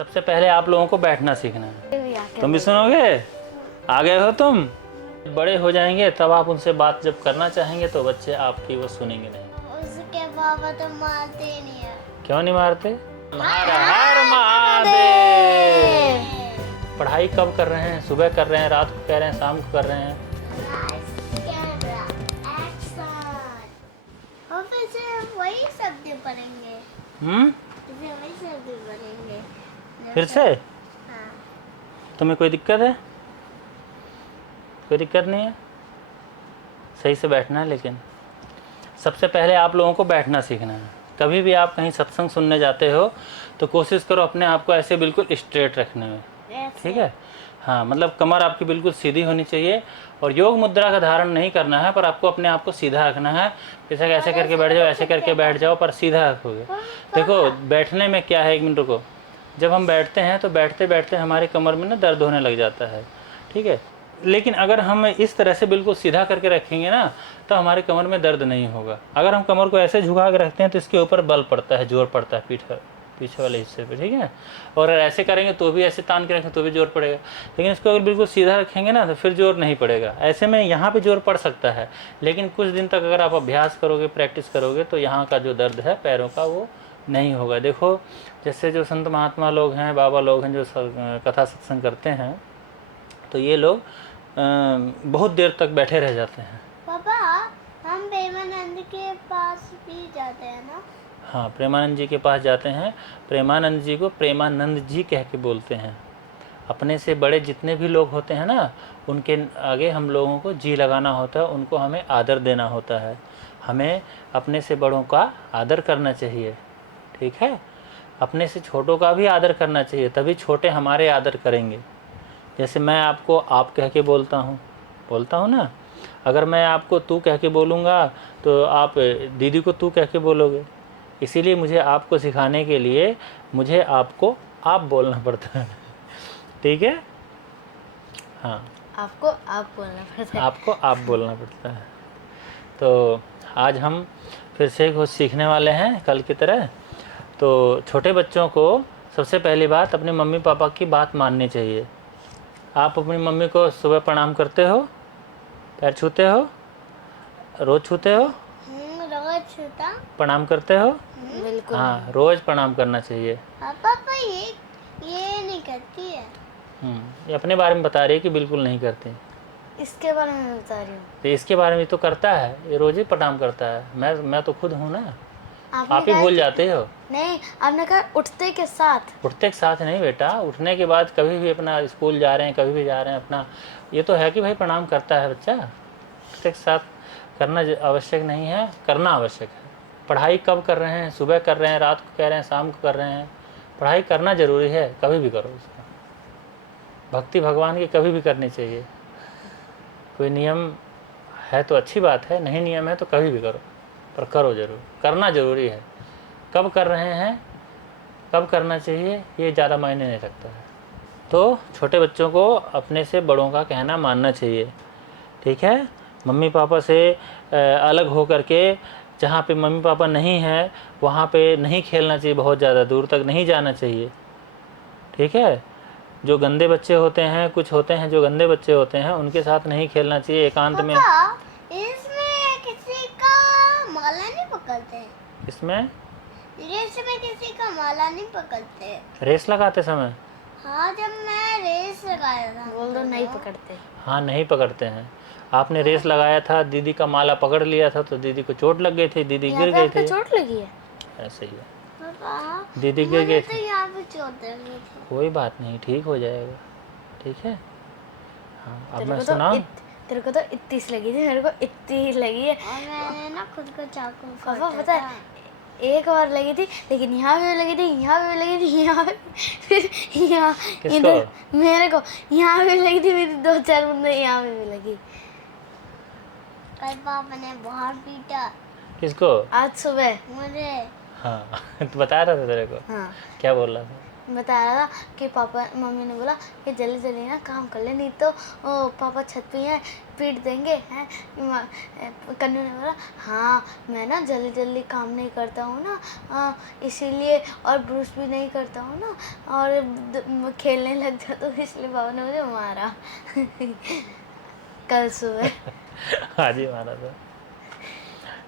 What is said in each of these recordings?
सबसे पहले आप लोगों को बैठना सीखना है। तुम भी सुनोगे? आ गए हो तुम? बड़े हो जाएंगे तब आप उनसे बात जब करना चाहेंगे तो बच्चे आपकी वो सुनेंगे नहीं। उसके पापा तो मारते ही नहीं है। क्यों नहीं मारते? हर हर महादेव। पढ़ाई कब कर रहे हैं? सुबह कर रहे हैं, रात को कर रहे हैं, शाम को कर रहे हैं? और फिर से वही शब्द पढ़ेंगे। वही शब्द पढ़ेंगे फिर से? हाँ। तुम्हें कोई दिक्कत है? कोई दिक्कत नहीं है? सही से बैठना है। लेकिन सबसे पहले आप लोगों को बैठना सीखना है। कभी भी आप कहीं सत्संग सुनने जाते हो तो कोशिश करो अपने आप को ऐसे बिल्कुल स्ट्रेट रखने में, ठीक है? हाँ, मतलब कमर आपकी बिल्कुल सीधी होनी चाहिए और योग मुद्रा का धारण नहीं करना है, पर आपको अपने आप को सीधा रखना है। जैसे ऐसे करके बैठ जाओ, ऐसे करके बैठ जाओ, पर सीधा रखोगे। देखो बैठने में क्या है, एक मिनट रुको। जब हम बैठते हैं तो बैठते बैठते हमारे कमर में ना दर्द होने लग जाता है, ठीक है? लेकिन अगर हम इस तरह से बिल्कुल सीधा करके रखेंगे ना तो हमारे कमर में दर्द नहीं होगा। अगर हम कमर को ऐसे झुका के रखते हैं तो इसके ऊपर बल पड़ता है, जोर पड़ता है पीछे वाले हिस्से पे, ठीक है? और अगर ऐसे करेंगे तो भी, ऐसे तान के रखें तो भी जोर पड़ेगा। लेकिन इसको अगर बिल्कुल सीधा रखेंगे ना तो फिर जोर नहीं पड़ेगा। ऐसे में यहाँ पे जोर पड़ सकता है, लेकिन कुछ दिन तक अगर आप अभ्यास करोगे, प्रैक्टिस करोगे तो यहाँ का जो दर्द है पैरों का वो नहीं होगा। देखो जैसे जो संत महात्मा लोग हैं, बाबा लोग हैं, जो कथा सत्संग करते हैं, तो ये लोग बहुत देर तक बैठे रह जाते हैं। पापा हम प्रेमानंद के पास भी जाते हैं ना? हाँ, प्रेमानंद जी के पास जाते हैं। प्रेमानंद जी को प्रेमानंद जी कह के बोलते हैं। अपने से बड़े जितने भी लोग होते हैं ना, उनके आगे हम लोगों को जी लगाना होता है, उनको हमें आदर देना होता है। हमें अपने से बड़ों का आदर करना चाहिए, ठीक है? अपने से छोटों का भी आदर करना चाहिए, तभी छोटे हमारे आदर करेंगे। जैसे मैं आपको आप कह के बोलता हूँ ना, अगर मैं आपको तू कह के बोलूँगा तो आप दीदी को तू कह के बोलोगे। इसीलिए मुझे आपको सिखाने के लिए मुझे आपको आप बोलना पड़ता है, ठीक है? हाँ, आपको आप बोलना पड़ता है। आपको आप बोलना पड़ता है। तो आज हम फिर से कुछ सीखने वाले हैं कल की तरह। तो छोटे बच्चों को सबसे पहली बात अपने मम्मी पापा की बात माननी चाहिए। आप अपनी मम्मी को सुबह प्रणाम करते हो? पैर छूते हो? रोज छूते हो? रोज छूता। प्रणाम करते हो? बिल्कुल। हाँ, रोज प्रणाम करना चाहिए। पापा ये नहीं करती है। ये अपने बारे में बता रही है कि बिल्कुल नहीं करती। इसके बारे में बता रही हूँ। तो इसके बारे में तो करता है, ये रोज ही प्रणाम करता है। मैं तो खुद हूँ ना। आप ही भूल जाते हो। नहीं, आपने कहा उठते के साथ। उठते के साथ नहीं बेटा, उठने के बाद कभी भी अपना स्कूल जा रहे हैं, कभी भी जा रहे हैं अपना, ये तो है कि भाई प्रणाम करता है बच्चा। उठते के साथ करना आवश्यक नहीं है, करना आवश्यक है। पढ़ाई कब कर रहे हैं? सुबह कर रहे हैं, रात को कर रहे हैं, शाम को कर रहे हैं? पढ़ाई करना ज़रूरी है, कभी भी करो उसको। भक्ति भगवान की कभी भी करनी चाहिए। कोई नियम है तो अच्छी बात है, नहीं नियम है तो कभी भी करो, पर करो ज़रूर। करना ज़रूरी है। कब कर रहे हैं, कब करना चाहिए, ये ज़्यादा मायने नहीं रखता है। तो छोटे बच्चों को अपने से बड़ों का कहना मानना चाहिए, ठीक है? मम्मी पापा से अलग हो करके जहाँ पे मम्मी पापा नहीं है वहाँ पे नहीं खेलना चाहिए, बहुत ज़्यादा दूर तक नहीं जाना चाहिए, ठीक है? जो गंदे बच्चे होते हैं, कुछ होते हैं जो गंदे बच्चे होते हैं, उनके साथ नहीं खेलना चाहिए एकांत में। इसमें किसी का माला नहीं पकड़ते। इसमें रेस में किसी का माला नहीं पकड़ते। रेस लगाते समय? हाँ, जब मैं रेस लगाया था। बोल दो नहीं पकड़ते। हाँ, नहीं पकड़ते हैं। आपने रेस लगाया था, दीदी का माला पकड़ लिया था तो दीदी को चोट लग गई थी, दीदी गिर गई थी। चोट लगी है? ऐसे ही है, पापा दीदी गिर गई तो थी। यहाँ पे चोट लगी थी। कोई बात नहीं, ठीक हो जाएगा, ठीक है? हाँ, अब मैं सुनाऊं? तेरे को तो इतनी लगी थी, मेरे को इतनी लगी है। और मैंने ना खुद को चाकू पापा पता है, एक बार लगी थी, लेकिन यहाँ भी लगी थी, यहाँ भी लगी थी, यहाँ फिर यहाँ इधर मेरे को यहाँ भी लगी थी, मेरी 2-4 बंदे यहाँ भी लगी। कल पापा ने बहुत पीटा। किसको? आज सुबह मुझे। हाँ तो बता रहा था तेरे को। हाँ। क्या बोल रहा था? बता रहा था कि पापा मम्मी ने बोला कि जल्दी जल्दी ना काम कर ले, नहीं तो पापा छत पे हैं पीट देंगे हैं। कन्नू ने बोला हाँ मैं ना जल्दी जल्दी काम नहीं करता हूँ ना, इसीलिए, और ब्रूस भी नहीं करता हूँ ना, और खेलने लग जाता हूँ, इसलिए पापा ने मुझे मारा कल सुबह। आज ही मारा था।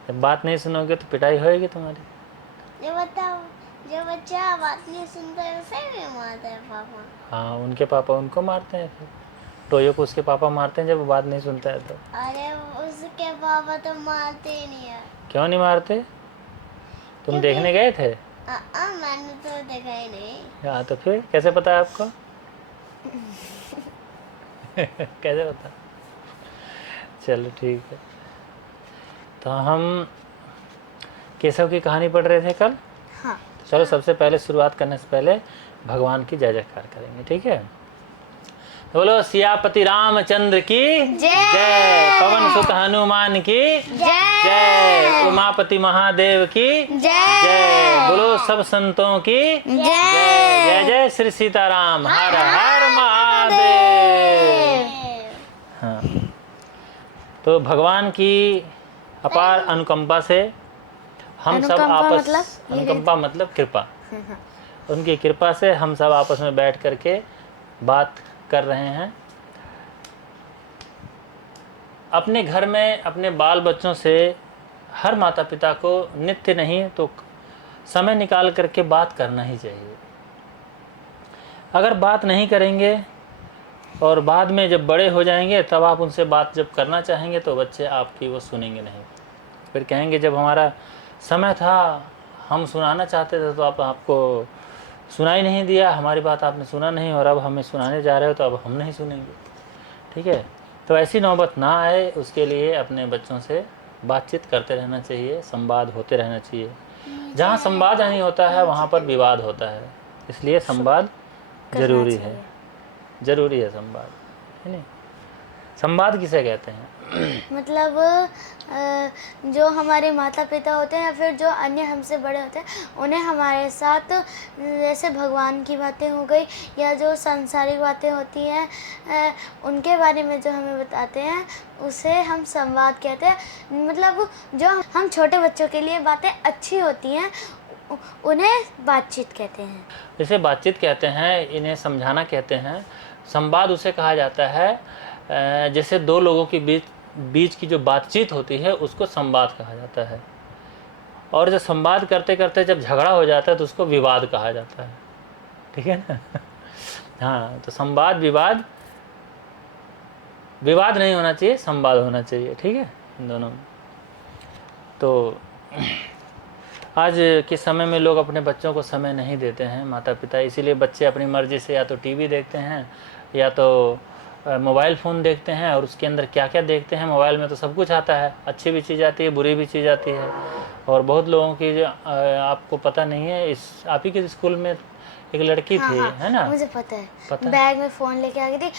जब बात नहीं सुनोगे तो पिटाई होएगी तुम्हारी। ये बताओ, जो बच्चा बात नहीं सुनता है उसे भी मारते हैं पापा? हाँ, उनके पापा उनको मारते हैं, फिर टोयो को उसके पापा मारते हैं जब वो बात नहीं सुनता है तो। अरे उसके पापा तो मारते ही नहीं है। क्यों नहीं मारते? तुम देखने गए थे? मैंने तो देखा ही नहीं। हाँ, तो फिर कैसे पता है आपको? कैसे पता? चलो ठीक है। तो हम केशव की कहानी पढ़ रहे थे कल। हाँ। तो चलो सबसे पहले शुरुआत करने से पहले भगवान की जय जयकार करेंगे, ठीक है? तो बोलो सियापति रामचंद्र की जय, पवन सुत हनुमान की जय, उमापति महादेव की जय, बोलो सब संतों की जय। जय जय श्री सीताराम, हर हर महादेव। हाँ, तो भगवान की अपार अनुकंपा से हम सब आपस, अनुकंपा मतलब कृपा, उनकी कृपा से हम सब आपस में बैठ करके बात कर रहे हैं। अपने घर में अपने बाल बच्चों से हर माता पिता को नित्य नहीं तो समय निकाल करके बात करना ही चाहिए। अगर बात नहीं करेंगे और बाद में जब बड़े हो जाएंगे तब आप उनसे बात जब करना चाहेंगे तो बच्चे आपकी वो सुनेंगे नहीं, फिर कहेंगे जब हमारा समय था हम सुनाना चाहते थे तो आपको सुनाई नहीं दिया, हमारी बात आपने सुना नहीं, और अब हमें सुनाने जा रहे हो तो अब हम नहीं सुनेंगे। ठीक है, तो ऐसी नौबत ना आए उसके लिए अपने बच्चों से बातचीत करते रहना चाहिए, संवाद होते रहना चाहिए। जहाँ संवाद नहीं होता है वहाँ पर विवाद होता है, इसलिए संवाद जरूरी है, जरूरी है संवाद, है नहीं? संवाद किसे कहते हैं? मतलब जो हमारे माता पिता होते हैं या फिर जो अन्य हमसे बड़े होते हैं उन्हें हमारे साथ जैसे भगवान की बातें हो गई या जो सांसारिक बातें होती हैं उनके बारे में जो हमें बताते हैं उसे हम संवाद कहते हैं। मतलब जो हम छोटे बच्चों के लिए बातें अच्छी होती हैं उन्हें बातचीत कहते हैं। इसे बातचीत कहते हैं, इन्हें समझाना कहते हैं। संवाद उसे कहा जाता है जैसे दो लोगों के बीच की जो बातचीत होती है उसको संवाद कहा जाता है, और जो संवाद करते करते जब झगड़ा हो जाता है तो उसको विवाद कहा जाता है। ठीक है ना? हाँ, तो संवाद विवाद, विवाद नहीं होना चाहिए, संवाद होना चाहिए। ठीक है, दोनों। तो आज के समय में लोग अपने बच्चों को समय नहीं देते हैं, माता पिता, इसीलिए बच्चे अपनी मर्जी से या तो टीवी देखते हैं या तो मोबाइल फ़ोन देखते हैं, और उसके अंदर क्या क्या देखते हैं। मोबाइल में तो सब कुछ आता है, अच्छी भी चीज़ आती है, बुरी भी चीज़ आती है। और बहुत लोगों की जो आपको पता नहीं है, इस आप ही के स्कूल में एक लड़की थी, है ना? मुझे पता है, पता? बैग में फ़ोन लेके आ गई थी,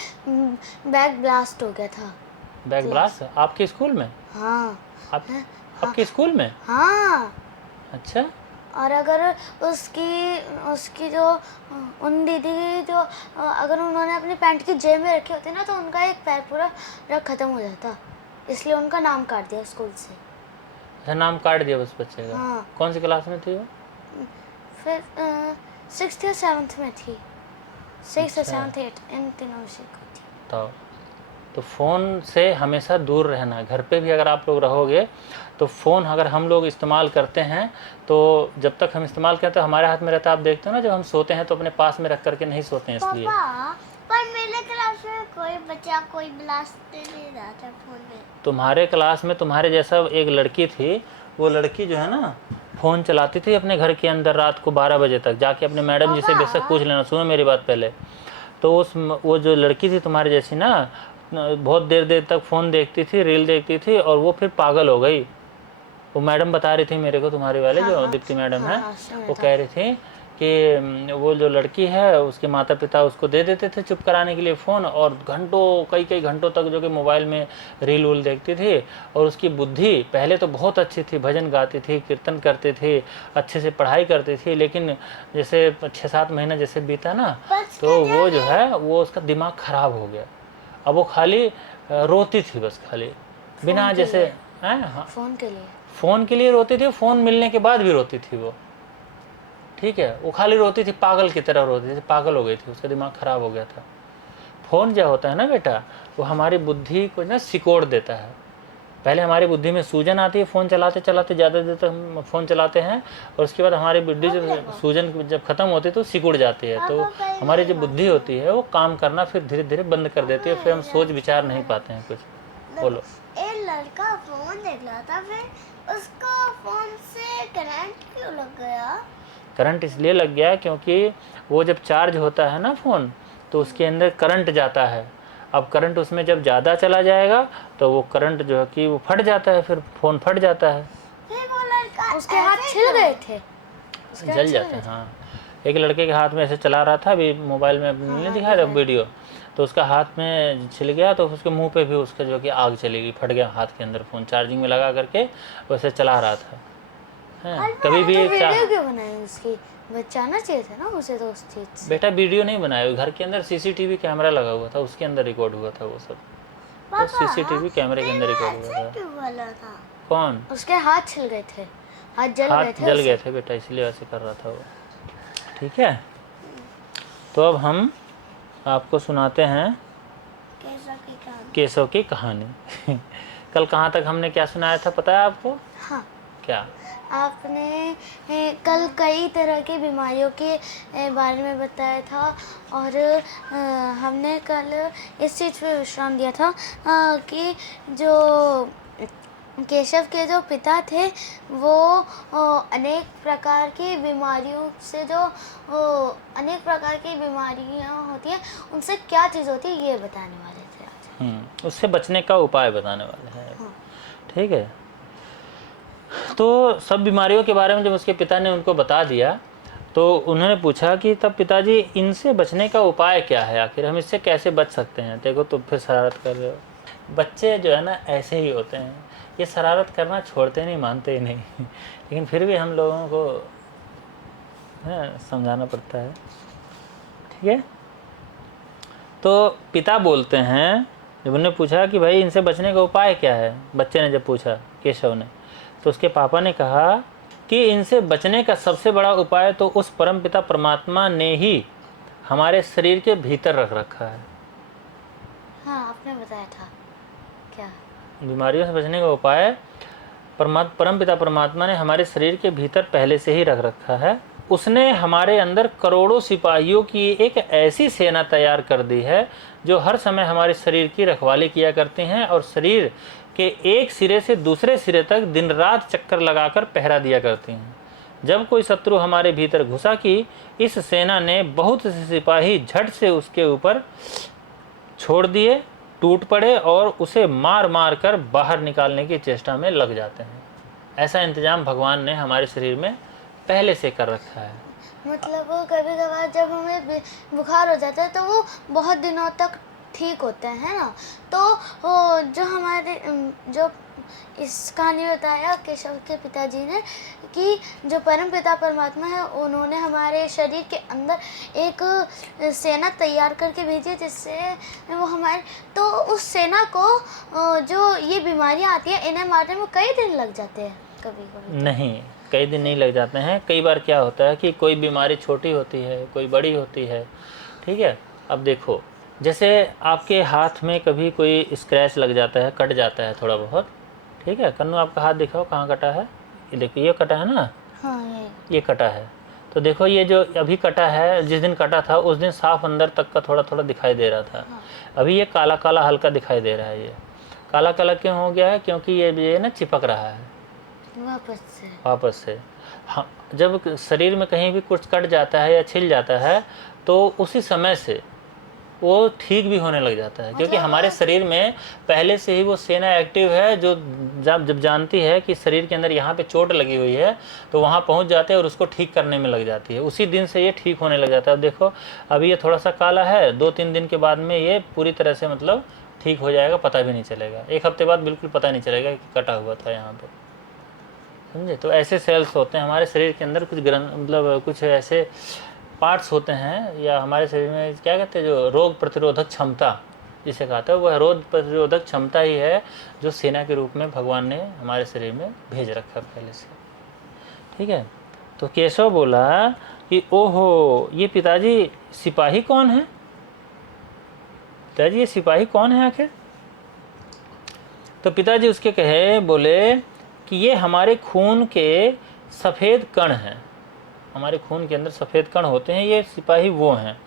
बैग ब्लास्ट हो गया था। बैग ब्लास्ट आपके स्कूल में? हाँ। आपके स्कूल में? हाँ। अच्छा। और अगर उसकी जो उन दीदी की जो अगर उन्होंने अपनी पैंट की जेब में रखी होती ना तो उनका एक पैर पूरा ख़त्म हो जाता, इसलिए उनका नाम काट दिया स्कूल से। अच्छा, नाम काट दिया उस बच्चे का? हाँ। कौन सी क्लास में थी वो? फिर 6th या 7th में थी, 6th या 7th 8 इन तीनों से थी। तो फ़ोन से हमेशा दूर रहना। घर पे भी अगर आप लोग रहोगे तो फ़ोन अगर हम लोग इस्तेमाल करते हैं तो जब तक हम इस्तेमाल करते हैं हमारे हाथ में रहता है। आप देखते हो ना, जब हम सोते हैं तो अपने पास में रख करके नहीं सोते हैं, इसलिए। पर मेरे क्लास में कोई बच्चा कोई ब्लास्ट नहीं रहा था फ़ोन में। तुम्हारे क्लास में तुम्हारे जैसा एक लड़की थी, वो लड़की जो है ना फ़ोन चलाती थी अपने घर के अंदर रात को 12 बजे तक। जाके अपने मैडम जी से बेशक पूछ लेना, सुनो मेरी बात पहले। तो वो जो लड़की थी तुम्हारे जैसी ना, बहुत देर तक फ़ोन देखती थी, रील देखती थी, और वो फिर पागल हो गई। वो मैडम बता रही थी मेरे को, तुम्हारी वाले जो दीप्ति मैडम है, वो कह रही थी कि वो जो लड़की है उसके माता पिता उसको दे देते थे चुप कराने के लिए फ़ोन, और घंटों कई कई घंटों तक जो कि मोबाइल में रील वूल देखती थी। और उसकी बुद्धि पहले तो बहुत अच्छी थी, भजन गाती थी, कीर्तन करती थी, अच्छे से पढ़ाई करती थी, लेकिन जैसे 6-7 महीना जैसे बीता ना, तो वो जो है वो उसका दिमाग ख़राब हो गया। अब वो खाली रोती थी, बस खाली बिना जैसे हैं, हाँ, फ़ोन के लिए रोती थी, फ़ोन मिलने के बाद भी रोती थी वो, ठीक है। वो खाली रोती थी, पागल की तरह रोती थी, पागल हो गई थी, उसका दिमाग ख़राब हो गया था। फ़ोन जो होता है ना बेटा, वो हमारी बुद्धि को ना सिकोड़ देता है। पहले हमारी बुद्धि में सूजन आती है, फ़ोन चलाते चलाते, ज़्यादा देर तक हम फ़ोन चलाते हैं, और उसके बाद हमारी बुद्धि जो सूजन जब ख़त्म होती है तो सिकुड़ जाती है, तो हमारी जो बुद्धि होती है वो काम करना फिर धीरे धीरे बंद कर देती है, फिर हम सोच विचार नहीं पाते हैं कुछ। बोलो। एक लड़का फ़ोन देख रहा था, फिर उसको फ़ोन से करंट क्यों लग गया? करंट इसलिए लग गया क्योंकि वो जब चार्ज होता है ना फ़ोन, तो उसके अंदर करंट जाता है। अब करंट उसमें जब ज़्यादा चला जाएगा तो वो करंट जो है कि वो फट जाता है, फिर फ़ोन फट जाता है। फिर वो लड़का, उसके हाथ छिल गए थे, जल जाते हैं। हाँ, एक लड़के के हाथ में ऐसे चला रहा था, अभी मोबाइल में नहीं दिखा रहा वीडियो, तो उसका हाथ में छिल गया, तो उसके मुंह पे भी उसका जो कि आग चली गई, फट गया हाथ के अंदर। फ़ोन चार्जिंग में लगा करके वैसे चला रहा था। कभी भी वीडियो क्यों बनाई उसकी? बचाना चाहिए था ना उसे तो उस चीज से। बेटा वीडियो नहीं बनाया, घर के अंदर सीसीटीवी कैमरा लगा हुआ था, उसके अंदर रिकॉर्ड हुआ था वो सब, तो सीसीटीवी कैमरे के अंदर रिकॉर्ड हुआ था। कौन? उसके हाथ छिल गए थे, हाथ जल गए थे बेटा, इसलिए ऐसे कर रहा था वो, ठीक है। तो अब हम आपको सुनाते हैं केशव की कहानी। कल कहाँ तक हमने क्या सुनाया था पता है आपको? हाँ, क्या? आपने कल कई तरह की बीमारियों के बारे में बताया था, और हमने कल इस चीज़ पे विश्राम दिया था कि जो केशव के जो पिता थे वो अनेक प्रकार की बीमारियों से, जो अनेक प्रकार की बीमारियां होती हैं, उनसे क्या चीज़ होती है ये बताने वाले थे आज। उससे बचने का उपाय बताने वाले हैं। हाँ। ठीक है। तो सब बीमारियों के बारे में जब उसके पिता ने उनको बता दिया, तो उन्होंने पूछा कि तब पिताजी इनसे बचने का उपाय क्या है, आखिर हम इससे कैसे बच सकते हैं? देखो तुम फिर शरारत कर रहे हो। बच्चे जो है ना ऐसे ही होते हैं, ये शरारत करना छोड़ते नहीं, मानते ही नहीं। लेकिन फिर भी हम लोगों को समझाना पड़ता है, ठीक है। तो पिता बोलते हैं, जब उन्होंने पूछा कि भाई इनसे बचने का उपाय क्या है, बच्चे ने जब पूछा, केशव ने, तो उसके पापा ने कहा कि इनसे बचने का सबसे बड़ा उपाय तो उस परमपिता परमात्मा ने ही हमारे शरीर के भीतर रख रखा है। हाँ, आपने बताया था। क्या? बीमारियों से बचने का उपाय परमपिता परमात्मा ने हमारे शरीर के भीतर पहले से ही रख रखा है। उसने हमारे अंदर करोड़ों सिपाहियों की एक ऐसी सेना तैयार कर दी है जो हर समय हमारे शरीर की रखवाली किया करते हैं और शरीर के एक सिरे से दूसरे सिरे तक दिन रात चक्कर लगाकर पहरा दिया करते हैं। जब कोई शत्रु हमारे भीतर घुसा कि इस सेना ने बहुत से सिपाही झट से उसके ऊपर छोड़ दिए, टूट पड़े और उसे मार मार कर बाहर निकालने की चेष्टा में लग जाते हैं। ऐसा इंतजाम भगवान ने हमारे शरीर में पहले से कर रखा है। मतलब कभी कभार जब हमें बुखार हो जाता है तो वो बहुत दिनों तक ठीक होते हैं ना, तो जो हमारे जो इस कहानी में बताया केशव के पिताजी ने कि जो परम पिता परमात्मा है उन्होंने हमारे शरीर के अंदर एक सेना तैयार करके भेजी है, जिससे वो हमारे, तो उस सेना को जो ये बीमारियां आती हैं इन्हें मारने में कई दिन लग जाते हैं। कभी कभी नहीं, कई दिन नहीं लग जाते हैं। कई बार क्या होता है कि कोई बीमारी छोटी होती है, कोई बड़ी होती है, ठीक है। अब देखो, जैसे आपके हाथ में कभी कोई स्क्रैच लग जाता है, कट जाता है थोड़ा बहुत, ठीक है। कन्नू आपका हाथ दिखाओ कहाँ कटा है, ये देखो ये कटा है ना। हाँ, ये कटा है। तो देखो ये जो अभी कटा है, जिस दिन कटा था उस दिन साफ अंदर तक का थोड़ा थोड़ा दिखाई दे रहा था। हाँ। अभी ये काला काला हल्का दिखाई दे रहा है। ये काला काला क्यों हो गया है? क्योंकि ये ना चिपक रहा है वापस से। हाँ, जब शरीर में कहीं भी कुछ कट जाता है या छिल जाता है तो उसी समय से वो ठीक भी होने लग जाता है, क्योंकि हमारे शरीर में पहले से ही वो सेना एक्टिव है, जो जब जानती है कि शरीर के अंदर यहाँ पे चोट लगी हुई है तो वहाँ पहुँच जाते हैं और उसको ठीक करने में लग जाती है। उसी दिन से ये ठीक होने लग जाता है। अब देखो अभी ये थोड़ा सा काला है, 2-3 दिन के बाद में ये पूरी तरह से मतलब ठीक हो जाएगा, पता भी नहीं चलेगा। 1 हफ्ते बाद बिल्कुल पता नहीं चलेगा कि कटा हुआ था यहाँ पर, समझे। तो ऐसे सेल्स होते हैं हमारे शरीर के अंदर, कुछ मतलब कुछ ऐसे पार्ट्स होते हैं, या हमारे शरीर में क्या कहते हैं, जो रोग प्रतिरोधक क्षमता जिसे कहते हैं, वह रोग प्रतिरोधक क्षमता ही है जो सेना के रूप में भगवान ने हमारे शरीर में भेज रखा पहले से, ठीक है। तो केशव बोला कि ओहो ये पिताजी सिपाही कौन है, पिताजी ये सिपाही कौन है आखिर। तो पिताजी उसके कहे, बोले कि ये हमारे खून के सफ़ेद कण हैं, हमारे खून के अंदर सफ़ेद कण होते हैं, ये सिपाही वो हैं।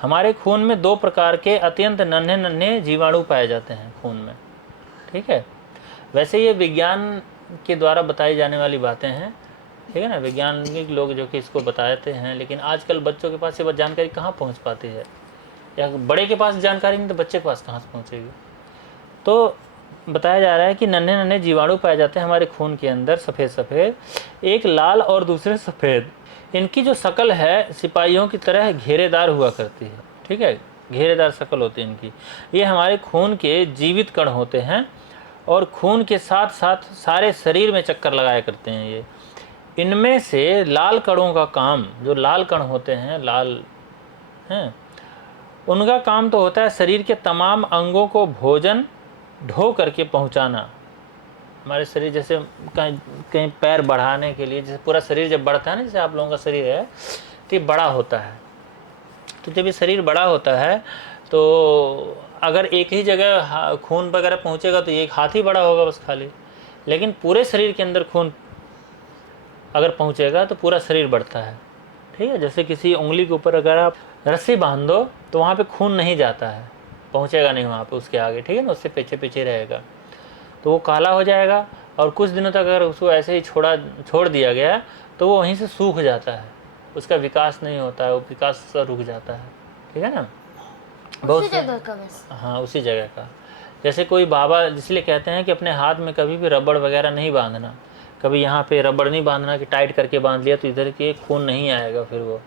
हमारे खून में 2 प्रकार के अत्यंत नन्हे नन्हे जीवाणु पाए जाते हैं खून में, ठीक है। वैसे ये विज्ञान के द्वारा बताई जाने वाली बातें हैं, ठीक है ना, वैज्ञानिक लोग जो कि इसको बताते हैं, लेकिन आजकल बच्चों के पास ये जानकारी कहाँ पहुँच पाती है, या बड़े के पास जानकारी नहीं तो बच्चे के पास कहाँ से पहुँचेगी। तो बताया जा रहा है कि नन्हे नन्हे जीवाणु पाए जाते हैं हमारे खून के अंदर, सफ़ेद सफ़ेद, एक लाल और दूसरे सफ़ेद। इनकी जो शक्ल है सिपाहियों की तरह घेरेदार हुआ करती है, ठीक है, घेरेदार शक्ल होती है इनकी। ये हमारे खून के जीवित कण होते हैं और खून के साथ साथ सारे शरीर में चक्कर लगाया करते हैं ये। इनमें से लाल कणों का काम, जो लाल कण होते हैं, लाल हैं, उनका काम तो होता है शरीर के तमाम अंगों को भोजन ढो करके पहुंचाना। हमारे शरीर जैसे कहीं पैर बढ़ाने के लिए, जैसे पूरा शरीर जब बढ़ता है ना, जैसे आप लोगों का शरीर है तो ये बड़ा होता है, तो जब ये शरीर बड़ा होता है तो अगर एक ही जगह खून वगैरह पहुंचेगा तो ये एक हाथ ही बड़ा होगा बस खाली, लेकिन पूरे शरीर के अंदर खून अगर पहुंचेगा तो पूरा शरीर बढ़ता है, ठीक है। जैसे किसी उंगली के ऊपर अगर आप रस्सी बांध दो तो वहाँ पे खून नहीं जाता है, पहुँचेगा नहीं वहाँ पे उसके आगे, ठीक है ना, उससे पीछे पीछे रहेगा, तो वो काला हो जाएगा। और कुछ दिनों तक अगर उसको ऐसे ही छोड़ दिया गया तो वो वहीं से सूख जाता है, उसका विकास नहीं होता है, वो विकास रुक जाता है, ठीक है ना। उसी जगह का बस, हाँ उसी जगह का। जैसे कोई बाबा इसलिए कहते हैं कि अपने हाथ में कभी भी रबड़ वगैरह नहीं बांधना, कभी यहाँ पे रबड़ नहीं बांधना कि टाइट करके बांध लिया तो इधर के खून नहीं आएगा, फिर वो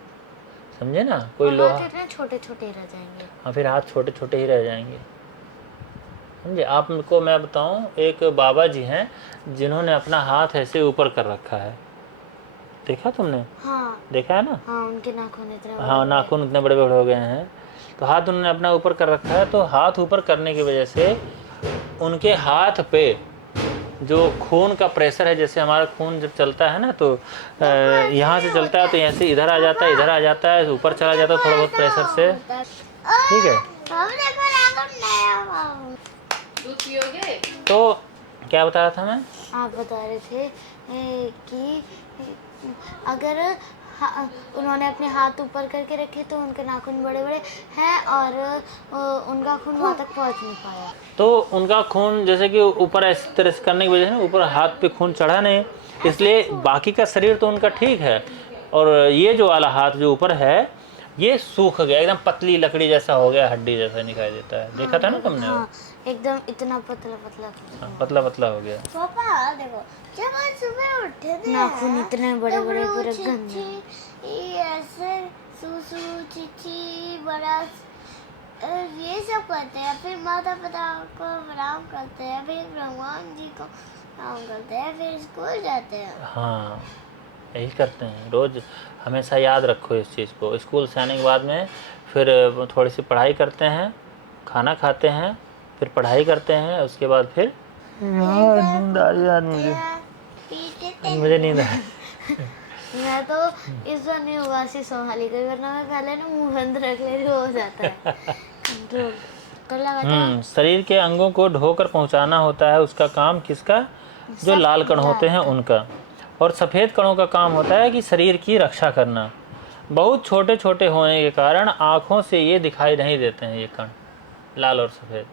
समझे ना, कोई लोहा, छोटे छोटे रह जाएंगे। हाँ फिर हाथ छोटे छोटे ही रह जाएंगे, समझे। आपको मैं बताऊं, एक बाबा जी हैं जिन्होंने अपना हाथ ऐसे ऊपर कर रखा है, देखा तुमने? हाँ देखा है ना। हाँ, उनके नाखून इतने, हाँ नाखून इतने बड़े बड़े हो गए हैं, तो हाथ उन्होंने अपना ऊपर कर रखा है। तो हाथ ऊपर करने की वजह से उनके हाथ पे जो खून का प्रेशर है, जैसे हमारा खून जब चलता है ना तो यहाँ से चलता है तो यहाँ से इधर आ जाता है, इधर आ जाता है, ऊपर चला जाता है थोड़ा बहुत प्रेशर से, ठीक है। तो क्या बता रहा था मैं? आप बता रहे थे कि अगर उन्होंने अपने हाथ ऊपर करके रखे तो उनके नाखून बड़े बड़े हैं और उनका खून वहाँ तक पहुँच नहीं पाया। तो उनका खून जैसे कि ऊपर इस तरह से करने की वजह से ऊपर हाथ पे खून चढ़ा नहीं, इसलिए बाकी का शरीर तो उनका ठीक है, और ये जो वाला हाथ जो ऊपर है ये सूख गया, एकदम पतली लकड़ी जैसा हो गया, हड्डी जैसा दिखाई देता है। देखा था ना तुमने? हाँ, एकदम इतना पतला पतला, पतला पतला हो गया। पापा देखो, जब आज सुबह उठे थे नाखून इतने बड़े बड़े पूरे गंदे, ऐसे सूसू चिची बड़ा ये सब करते हैं, फिर माता पिता को प्रणाम करते हैं, फिर भगवान जी को प्रणाम करते हैं, फिर स्कूल जाते हैं। हाँ यही करते हैं रोज़, हमेशा याद रखो इस चीज़ को। स्कूल से आने के बाद में फिर थोड़ी सी पढ़ाई करते हैं, खाना खाते हैं, फिर पढ़ाई करते हैं, उसके बाद फिर नींद आ रही है मुझे नींद आ मैं तो इस बार नहीं होगा सी संभाली गई, वरना मैं पहले ना मुंह बंद रख ले, हो जाता है कंट्रोल। शरीर के अंगों को ढोकर पहुंचाना होता है उसका काम किसका? जो लाल कण होते हैं उनका। और सफ़ेद कणों का काम होता है कि शरीर की रक्षा करना। बहुत छोटे छोटे होने के कारण आँखों से ये दिखाई नहीं देते हैं ये कण, लाल और सफ़ेद,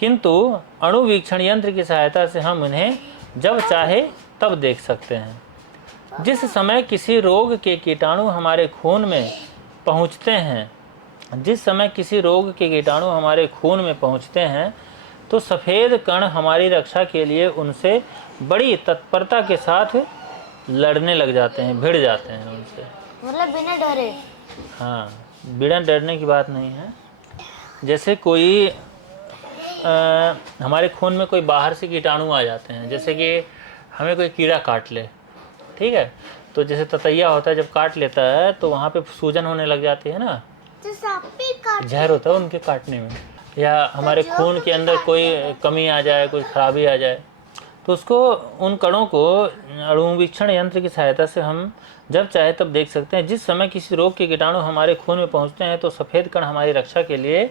किंतु अणुवीक्षण यंत्र की सहायता से हम इन्हें जब चाहे तब देख सकते हैं। जिस समय किसी रोग के कीटाणु हमारे खून में पहुंचते हैं जिस समय किसी रोग के कीटाणु हमारे खून में पहुंचते हैं तो सफ़ेद कण हमारी रक्षा के लिए उनसे बड़ी तत्परता के साथ लड़ने लग जाते हैं, भिड़ जाते हैं उनसे। मतलब बिना डरे। हाँ, बिना डरने की बात नहीं है। जैसे कोई हमारे खून में कोई बाहर से कीटाणु आ जाते हैं, जैसे कि हमें कोई कीड़ा काट ले, ठीक है, तो जैसे ततैया होता है जब काट लेता है तो वहाँ पे सूजन होने लग जाती है ना, तो सांप भी काट जहर होता है उनके काटने में। या हमारे खून के अंदर कोई कमी आ जाए, कोई खराबी आ जाए, तो उसको उन कणों को अणुवीक्षण यंत्र की सहायता से हम जब चाहे तब देख सकते हैं। जिस समय किसी रोग के कीटाणु हमारे खून में पहुंचते हैं तो सफ़ेद कण हमारी रक्षा के लिए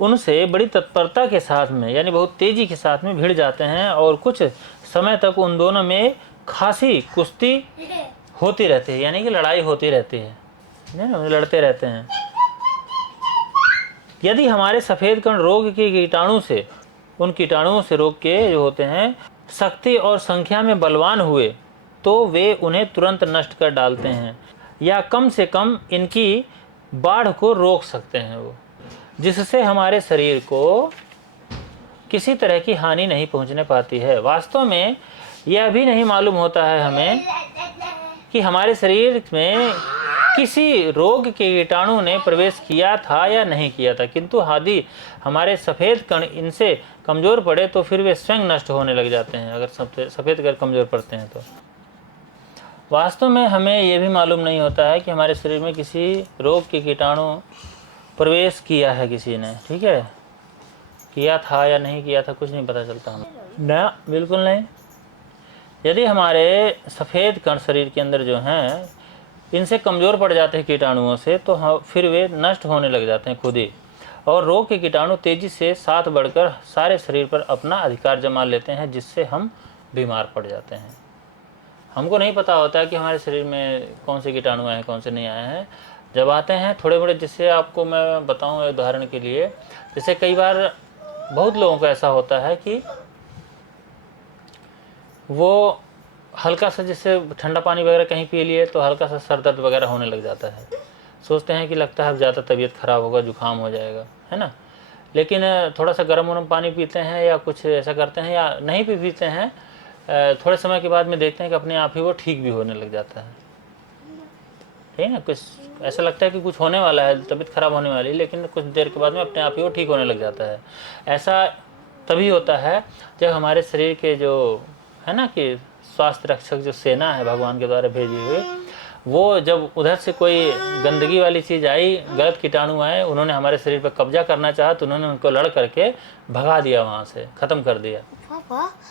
उनसे बड़ी तत्परता के साथ में, यानी बहुत तेज़ी के साथ में भिड़ जाते हैं और कुछ समय तक उन दोनों में खासी कुश्ती होती रहती है, यानी कि लड़ाई होती रहती है, लड़ते रहते हैं। यदि हमारे सफ़ेद कण रोग के कीटाणु से, उन कीटाणुओं से रोग के जो होते हैं, शक्ति और संख्या में बलवान हुए तो वे उन्हें तुरंत नष्ट कर डालते हैं या कम से कम इनकी बाढ़ को रोक सकते हैं वो, जिससे हमारे शरीर को किसी तरह की हानि नहीं पहुंचने पाती है। वास्तव में यह भी नहीं मालूम होता है हमें कि हमारे शरीर में किसी रोग के कीटाणु ने प्रवेश किया था या नहीं किया था, किंतु यदि हमारे सफ़ेद कण इनसे कमज़ोर पड़े तो फिर वे स्वयं नष्ट होने लग जाते हैं, अगर सफ़ेद कण कमज़ोर पड़ते हैं तो। वास्तव में हमें यह भी मालूम नहीं होता है कि हमारे शरीर में किसी रोग के कीटाणु प्रवेश किया है किसी ने, ठीक है, किया था या नहीं किया था कुछ नहीं पता चलता हमें ना, बिल्कुल नहीं। यदि हमारे सफ़ेद कण शरीर के अंदर जो हैं इनसे कमज़ोर पड़ जाते हैं कीटाणुओं से, तो फिर वे नष्ट होने लग जाते हैं खुद ही, और रोग के कीटाणु तेज़ी से साथ बढ़कर सारे शरीर पर अपना अधिकार जमा लेते हैं, जिससे हम बीमार पड़ जाते हैं। हमको नहीं पता होता है कि हमारे शरीर में कौन से कीटाणु आए हैं, कौन से नहीं आए हैं। जब आते हैं थोड़े बड़े, जिससे आपको मैं बताऊं उदाहरण के लिए, जैसे कई बार बहुत लोगों को ऐसा होता है कि वो हल्का सा, जैसे ठंडा पानी वगैरह कहीं पी लिए तो हल्का सा सर दर्द वगैरह होने लग जाता है, सोचते हैं कि लगता है अब ज़्यादा तबीयत ख़राब होगा, जुकाम हो जाएगा, है ना, लेकिन थोड़ा सा गर्म पानी पीते हैं या कुछ ऐसा करते हैं, या नहीं भी पीते हैं, थोड़े समय के बाद में देखते हैं कि अपने आप ही वो ठीक भी होने लग जाता है, ठीक है ना। कुछ ऐसा लगता है कि कुछ होने वाला है, तबीयत ख़राब होने वाली है, लेकिन कुछ देर के बाद में अपने आप ही वो ठीक होने लग जाता है। ऐसा तभी होता है जब हमारे शरीर के जो है ना कि स्वास्थ्य रक्षक जो सेना है भगवान के द्वारा भेजी हुई, वो जब उधर से कोई गंदगी वाली चीज़ आई, गलत कीटाणु आए, उन्होंने हमारे शरीर पर कब्जा करना चाहा तो उन्होंने उनको लड़ करके भगा दिया, वहाँ से ख़त्म कर दिया,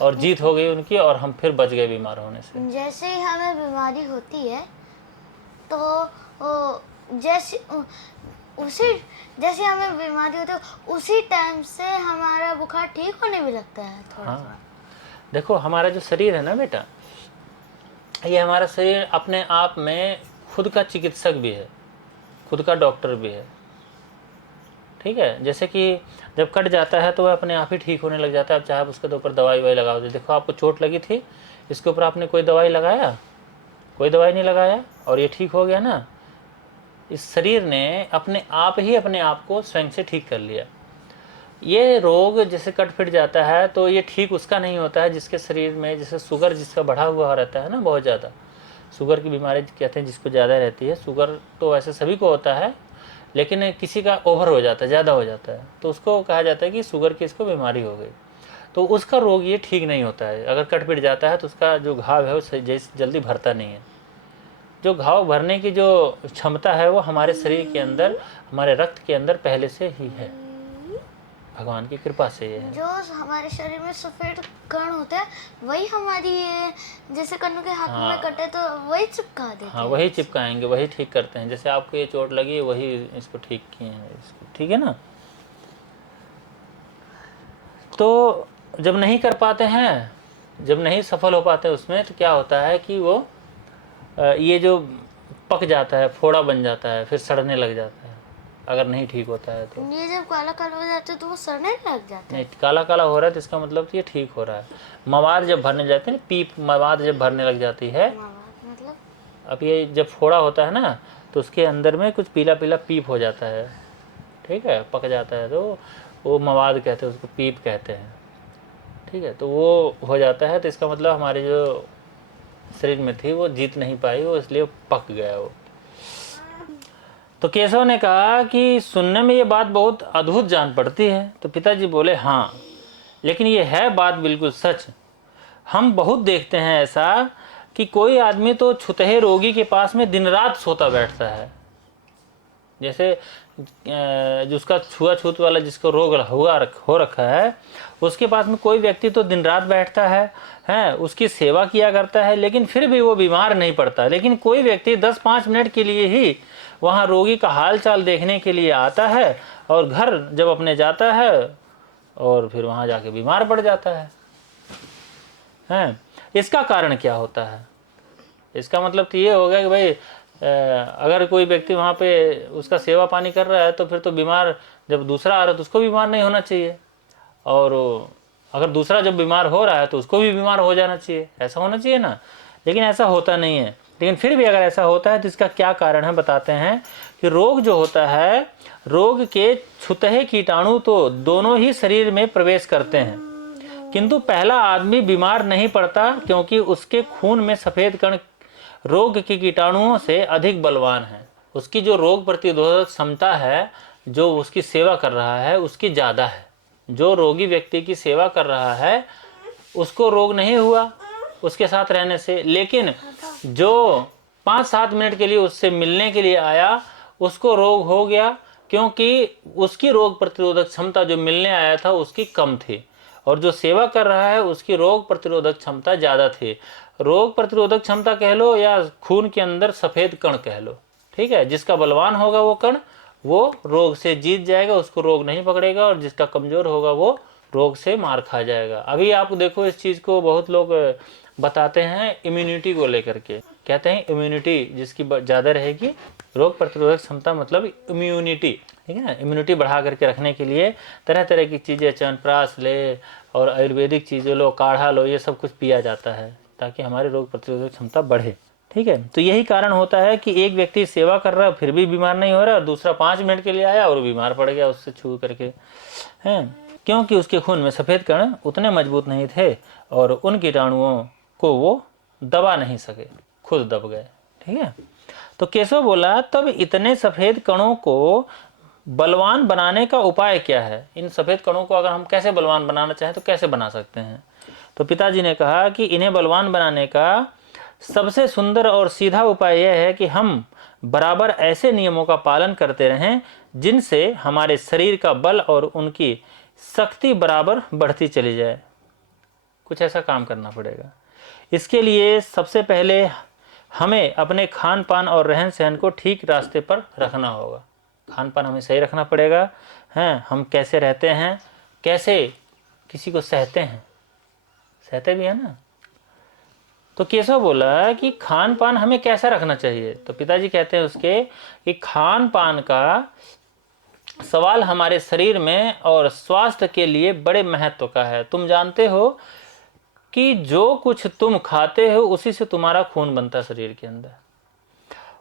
और जीत हो गई उनकी, और हम फिर बच गए बीमार होने से। जैसे ही हमें बीमारी होती है तो जैसे हमें बीमारी होती है उसी टाइम से हमारा बुखार ठीक होने भी लगता है थोड़ा। हाँ, देखो हमारा जो शरीर है ना बेटा, ये हमारा शरीर अपने आप में खुद का चिकित्सक भी है, खुद का डॉक्टर भी है, ठीक है। जैसे कि जब कट जाता है तो वह अपने आप ही ठीक होने लग जाता है। अब चाहे आप उसके ऊपर दवाई ववाई लगाओ, देखो आपको चोट लगी थी, इसके ऊपर आपने कोई दवाई लगाया? कोई दवाई नहीं लगाया, और ये ठीक हो गया ना। इस शरीर ने अपने आप ही अपने आप को स्वयं से ठीक कर लिया। ये रोग जैसे कट फिट जाता है तो ये ठीक उसका नहीं होता है जिसके शरीर में, जैसे शुगर जिसका बढ़ा हुआ रहता है ना, बहुत ज़्यादा शुगर की बीमारी कहते हैं जिसको ज़्यादा रहती है। शुगर तो वैसे सभी को होता है, लेकिन किसी का ओवर हो जाता है, ज़्यादा हो जाता है, तो उसको कहा जाता है कि शुगर की इसको बीमारी हो गई। तो उसका रोग ये ठीक नहीं होता है। अगर कट पिट जाता है तो उसका जो घाव है वो जल्दी भरता नहीं है। जो घाव भरने की जो क्षमता है वो हमारे शरीर के अंदर, हमारे रक्त के अंदर पहले से ही है, भगवान की कृपा से ये है। जो हमारे शरीर में सफ़ेद कण होते हैं वही हमारी जैसे कणों के हाथ में कटे तो वही चिपका देते हैं। हाँ, वही चिपकाएंगे, वही ठीक करते हैं। जैसे आपको ये चोट लगी वही इसको ठीक किए हैं, इसको, ठीक है ना। तो जब नहीं कर पाते हैं, जब नहीं सफल हो पाते उसमें, तो क्या होता है कि वो ये जो पक जाता है, फोड़ा बन जाता है, फिर सड़ने लग जाता है अगर नहीं ठीक होता है तो। ये जब काला काला हो जाता है तो वो सड़ने लग जाता है। नहीं, काला काला हो रहा है तो इसका मतलब तो ये ठीक हो रहा है। मवाद जब भरने जाते हैं, पीप मवाद जब भरने लग जाती है, मतलब अब ये जब फोड़ा होता है ना तो उसके अंदर में कुछ पीला पीला पीप हो जाता है, ठीक है, पक जाता है तो वो मवाद कहते हैं उसको, पीप कहते हैं, ठीक है। तो वो हो जाता है तो इसका मतलब हमारे जो शरीर में थी वो जीत नहीं पाई, वो इसलिए पक गया वो। तो केशव ने कहा कि सुनने में ये बात बहुत अद्भुत जान पड़ती है। तो पिताजी बोले हाँ, लेकिन ये है बात बिल्कुल सच। हम बहुत देखते हैं ऐसा कि कोई आदमी तो छुतहे रोगी के पास में दिन रात सोता बैठता है। जैसे जिसका छुआछूत वाला जिसको रोग हो रखा है, उसके पास में कोई व्यक्ति तो दिन रात बैठता है, उसकी सेवा किया करता है, लेकिन फिर भी वो बीमार नहीं पड़ता। लेकिन कोई व्यक्ति 10-5 मिनट के लिए ही वहाँ रोगी का हाल चाल देखने के लिए आता है और घर जब अपने जाता है और फिर वहाँ जाके बीमार पड़ जाता है। इसका कारण क्या होता है? इसका मतलब तो ये हो गया कि भाई अगर कोई व्यक्ति वहाँ पे उसका सेवा पानी कर रहा है तो फिर तो बीमार, जब दूसरा आ रहा है तो उसको बीमार नहीं होना चाहिए, और अगर दूसरा जब बीमार हो रहा है तो उसको भी बीमार हो जाना चाहिए, ऐसा होना चाहिए ना। लेकिन ऐसा होता नहीं है। लेकिन फिर भी अगर ऐसा होता है तो इसका क्या कारण है बताते हैं कि रोग जो होता है, रोग के छुतहे कीटाणु तो दोनों ही शरीर में प्रवेश करते हैं, किंतु पहला आदमी बीमार नहीं पड़ता क्योंकि उसके खून में सफ़ेद कण रोग के कीटाणुओं से अधिक बलवान है। उसकी जो रोग प्रतिरोधक क्षमता है, जो उसकी सेवा कर रहा है, उसकी ज़्यादा है। जो रोगी व्यक्ति की सेवा कर रहा है उसको रोग नहीं हुआ उसके साथ रहने से, लेकिन जो 5-7 मिनट के लिए उससे मिलने के लिए आया उसको रोग हो गया, क्योंकि उसकी रोग प्रतिरोधक क्षमता जो मिलने आया था उसकी कम थी, और जो सेवा कर रहा है उसकी रोग प्रतिरोधक क्षमता ज़्यादा थी। रोग प्रतिरोधक क्षमता कह लो या खून के अंदर सफ़ेद कण कह लो, ठीक है। जिसका बलवान होगा वो कण वो रोग से जीत जाएगा, उसको रोग नहीं पकड़ेगा, और जिसका कमज़ोर होगा वो रोग से मार खा जाएगा। अभी आप देखो इस चीज़ को बहुत लोग बताते हैं इम्यूनिटी को लेकर के, कहते हैं इम्यूनिटी जिसकी ज़्यादा रहेगी, रोग प्रतिरोधक क्षमता मतलब इम्यूनिटी, ठीक है ना। इम्यूनिटी बढ़ा करके रखने के लिए तरह तरह की चीज़ें, च्यवनप्राश ले और आयुर्वेदिक चीज़ें लो, काढ़ा लो, ये सब कुछ पिया जाता है ताकि हमारी रोग प्रतिरोधक क्षमता बढ़े, ठीक है। तो यही कारण होता है कि एक व्यक्ति सेवा कर रहा है फिर भी बीमार नहीं हो रहा, और दूसरा 5 मिनट के लिए आया और बीमार पड़ गया उससे छू करके, हैं, क्योंकि उसके खून में सफ़ेद कण उतने मजबूत नहीं थे और उन कीटाणुओं को वो दबा नहीं सके, खुद दब गए, ठीक है। तो केशव बोला तब इतने सफ़ेद कणों को बलवान बनाने का उपाय क्या है? इन सफ़ेद कणों को अगर हम कैसे बलवान बनाना चाहें तो कैसे बना सकते हैं? तो पिताजी ने कहा कि इन्हें बलवान बनाने का सबसे सुंदर और सीधा उपाय यह है कि हम बराबर ऐसे नियमों का पालन करते रहें जिनसे हमारे शरीर का बल और उनकी शक्ति बराबर बढ़ती चली जाए। कुछ ऐसा काम करना पड़ेगा। इसके लिए सबसे पहले हमें अपने खान पान और रहन सहन को ठीक रास्ते पर रखना होगा। खान पान हमें सही रखना पड़ेगा, हैं, हम कैसे रहते हैं, कैसे किसी को सहते हैं, सहते भी है ना। तो केशव बोला कि खान पान हमें कैसा रखना चाहिए? तो पिताजी कहते हैं उसके कि खान पान का सवाल हमारे शरीर में और स्वास्थ्य के लिए बड़े महत्व का है। तुम जानते हो कि जो कुछ तुम खाते हो उसी से तुम्हारा खून बनता है शरीर के अंदर,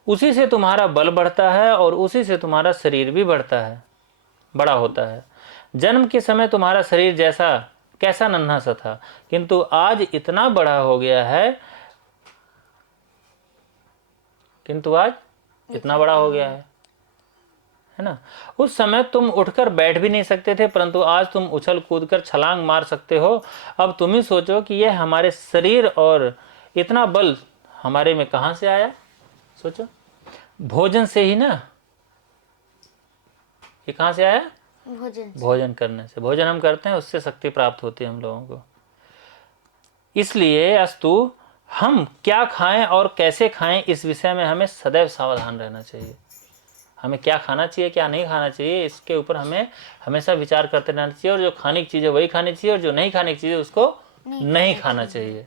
उसी से तुम्हारा बल बढ़ता है और उसी से तुम्हारा शरीर भी बढ़ता है, बड़ा होता है। जन्म के समय तुम्हारा शरीर जैसा कैसा नन्हा सा था, किंतु आज इतना बड़ा हो गया है, किंतु आज इतना बड़ा हो गया है ना। उस समय तुम उठकर बैठ भी नहीं सकते थे, परंतु आज तुम उछल कूद कर छलांग मार सकते हो। अब तुम ही सोचो कि यह हमारे शरीर और इतना बल हमारे में कहां से आया? सोचो, भोजन से ही ना। ये कहां से आया? भोजन करने से। भोजन हम करते हैं उससे शक्ति प्राप्त होती है हम लोगों को। इसलिए अस्तु हम क्या खाएं और कैसे खाएं इस विषय में हमें सदैव सावधान रहना चाहिए। हमें क्या खाना चाहिए क्या नहीं खाना चाहिए इसके ऊपर हमें हमेशा विचार करते रहना चाहिए, और जो खाने की चीज़ें वही खानी चाहिए और जो नहीं खाने की चीज़ें उसको नहीं खाना चाहिए,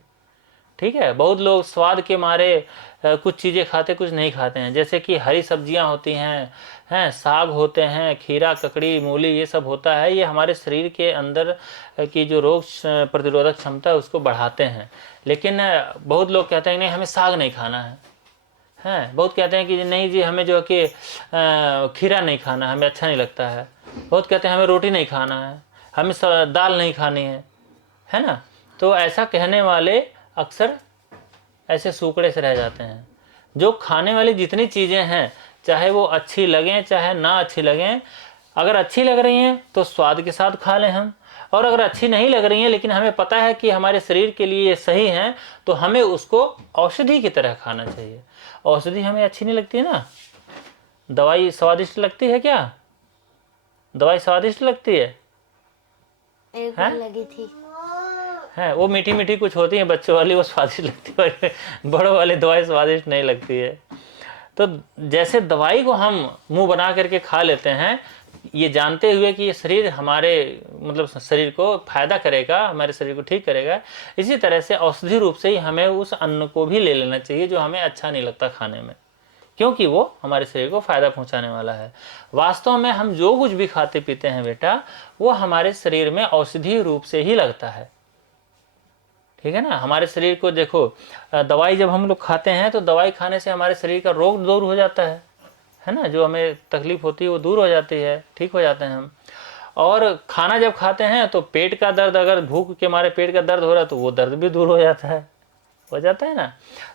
ठीक है। बहुत लोग स्वाद के मारे कुछ चीज़ें खाते कुछ नहीं खाते हैं, जैसे कि हरी सब्जियां होती हैं, साग होते हैं, खीरा, ककड़ी, मूली, ये सब होता है। ये हमारे शरीर के अंदर की जो रोग प्रतिरोधक क्षमता है उसको बढ़ाते हैं। लेकिन बहुत लोग कहते हैं नहीं हमें साग नहीं खाना हैं। बहुत कहते हैं कि नहीं जी हमें जो है कि खीरा नहीं खाना, हमें अच्छा नहीं लगता है। बहुत कहते हैं हमें रोटी नहीं खाना है, हमें दाल नहीं खानी है ना। तो ऐसा कहने वाले अक्सर ऐसे सूकड़े से रह जाते हैं। जो खाने वाली जितनी चीज़ें हैं, चाहे वो अच्छी लगें चाहे ना अच्छी लगें, अगर अच्छी लग रही हैं तो स्वाद के साथ खा लें हम, और अगर अच्छी नहीं लग रही हैं लेकिन हमें पता है कि हमारे शरीर के लिए ये सही हैं, तो हमें उसको औषधि की तरह खाना चाहिए। औषधि हमें अच्छी नहीं लगती है ना। दवाई स्वादिष्ट लगती है क्या? दवाई स्वादिष्ट लगती है? एक बार लगी थी है वो मीठी मीठी कुछ होती है बच्चों वाली, वो स्वादिष्ट लगती है, बड़ों वाली दवाई स्वादिष्ट नहीं लगती है। तो जैसे दवाई को हम मुंह बना करके खा लेते हैं, ये जानते हुए कि ये शरीर हमारे मतलब शरीर को फायदा करेगा, हमारे शरीर को ठीक करेगा, इसी तरह से औषधि रूप से ही हमें उस अन्न को भी ले लेना चाहिए जो हमें अच्छा नहीं लगता खाने में, क्योंकि वो हमारे शरीर को फायदा पहुंचाने वाला है। वास्तव में हम जो कुछ भी खाते पीते हैं बेटा, वो हमारे शरीर में औषधि रूप से ही लगता है, ठीक है ना। हमारे शरीर को देखो, दवाई जब हम लोग खाते हैं तो दवाई खाने से हमारे शरीर का रोग दूर हो जाता है ना। जो हमें तकलीफ होती है वो दूर हो जाती है, ठीक हो जाते हैं हम। और खाना जब खाते हैं तो पेट का दर्द, अगर भूख के मारे पेट का दर्द हो रहा है तो वो दर्द भी दूर हो जाता है ना।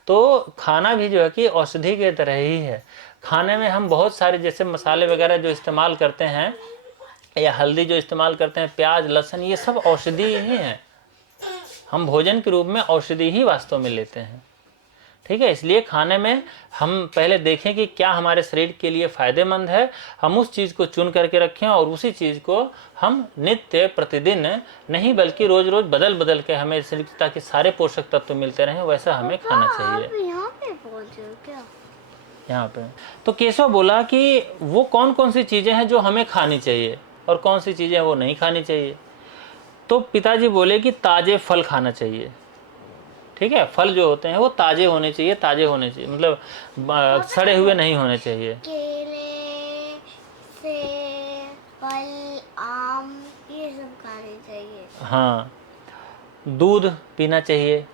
तो खाना भी जो है कि औषधि के तरह ही है। खाने में हम बहुत सारे जैसे मसाले वगैरह जो इस्तेमाल करते हैं, या हल्दी जो इस्तेमाल करते हैं, प्याज लहसुन, ये सब औषधि ही है। हम भोजन के रूप में औषधि ही वास्तव में लेते हैं, ठीक है। इसलिए खाने में हम पहले देखें कि क्या हमारे शरीर के लिए फायदेमंद है, हम उस चीज़ को चुन करके रखें और उसी चीज़ को हम नित्य प्रतिदिन नहीं बल्कि रोज रोज बदल बदल के हमें शरीर, ताकि सारे पोषक तत्व मिलते रहें, वैसा हमें खाना चाहिए। यहाँ पे पहुंचे हो क्या? यहाँ पे तो केशव बोला कि वो कौन कौन सी चीज़ें हैं जो हमें खानी चाहिए और कौन सी चीज़ें वो नहीं खानी चाहिए। तो पिताजी बोले कि ताजे फल खाना चाहिए, ठीक है। फल जो होते हैं वो ताजे होने चाहिए, ताजे होने चाहिए, मतलब सड़े हुए नहीं होने चाहिए। केले, सेब, फल, आम, ये सब खाने चाहिए। हाँ, दूध पीना चाहिए।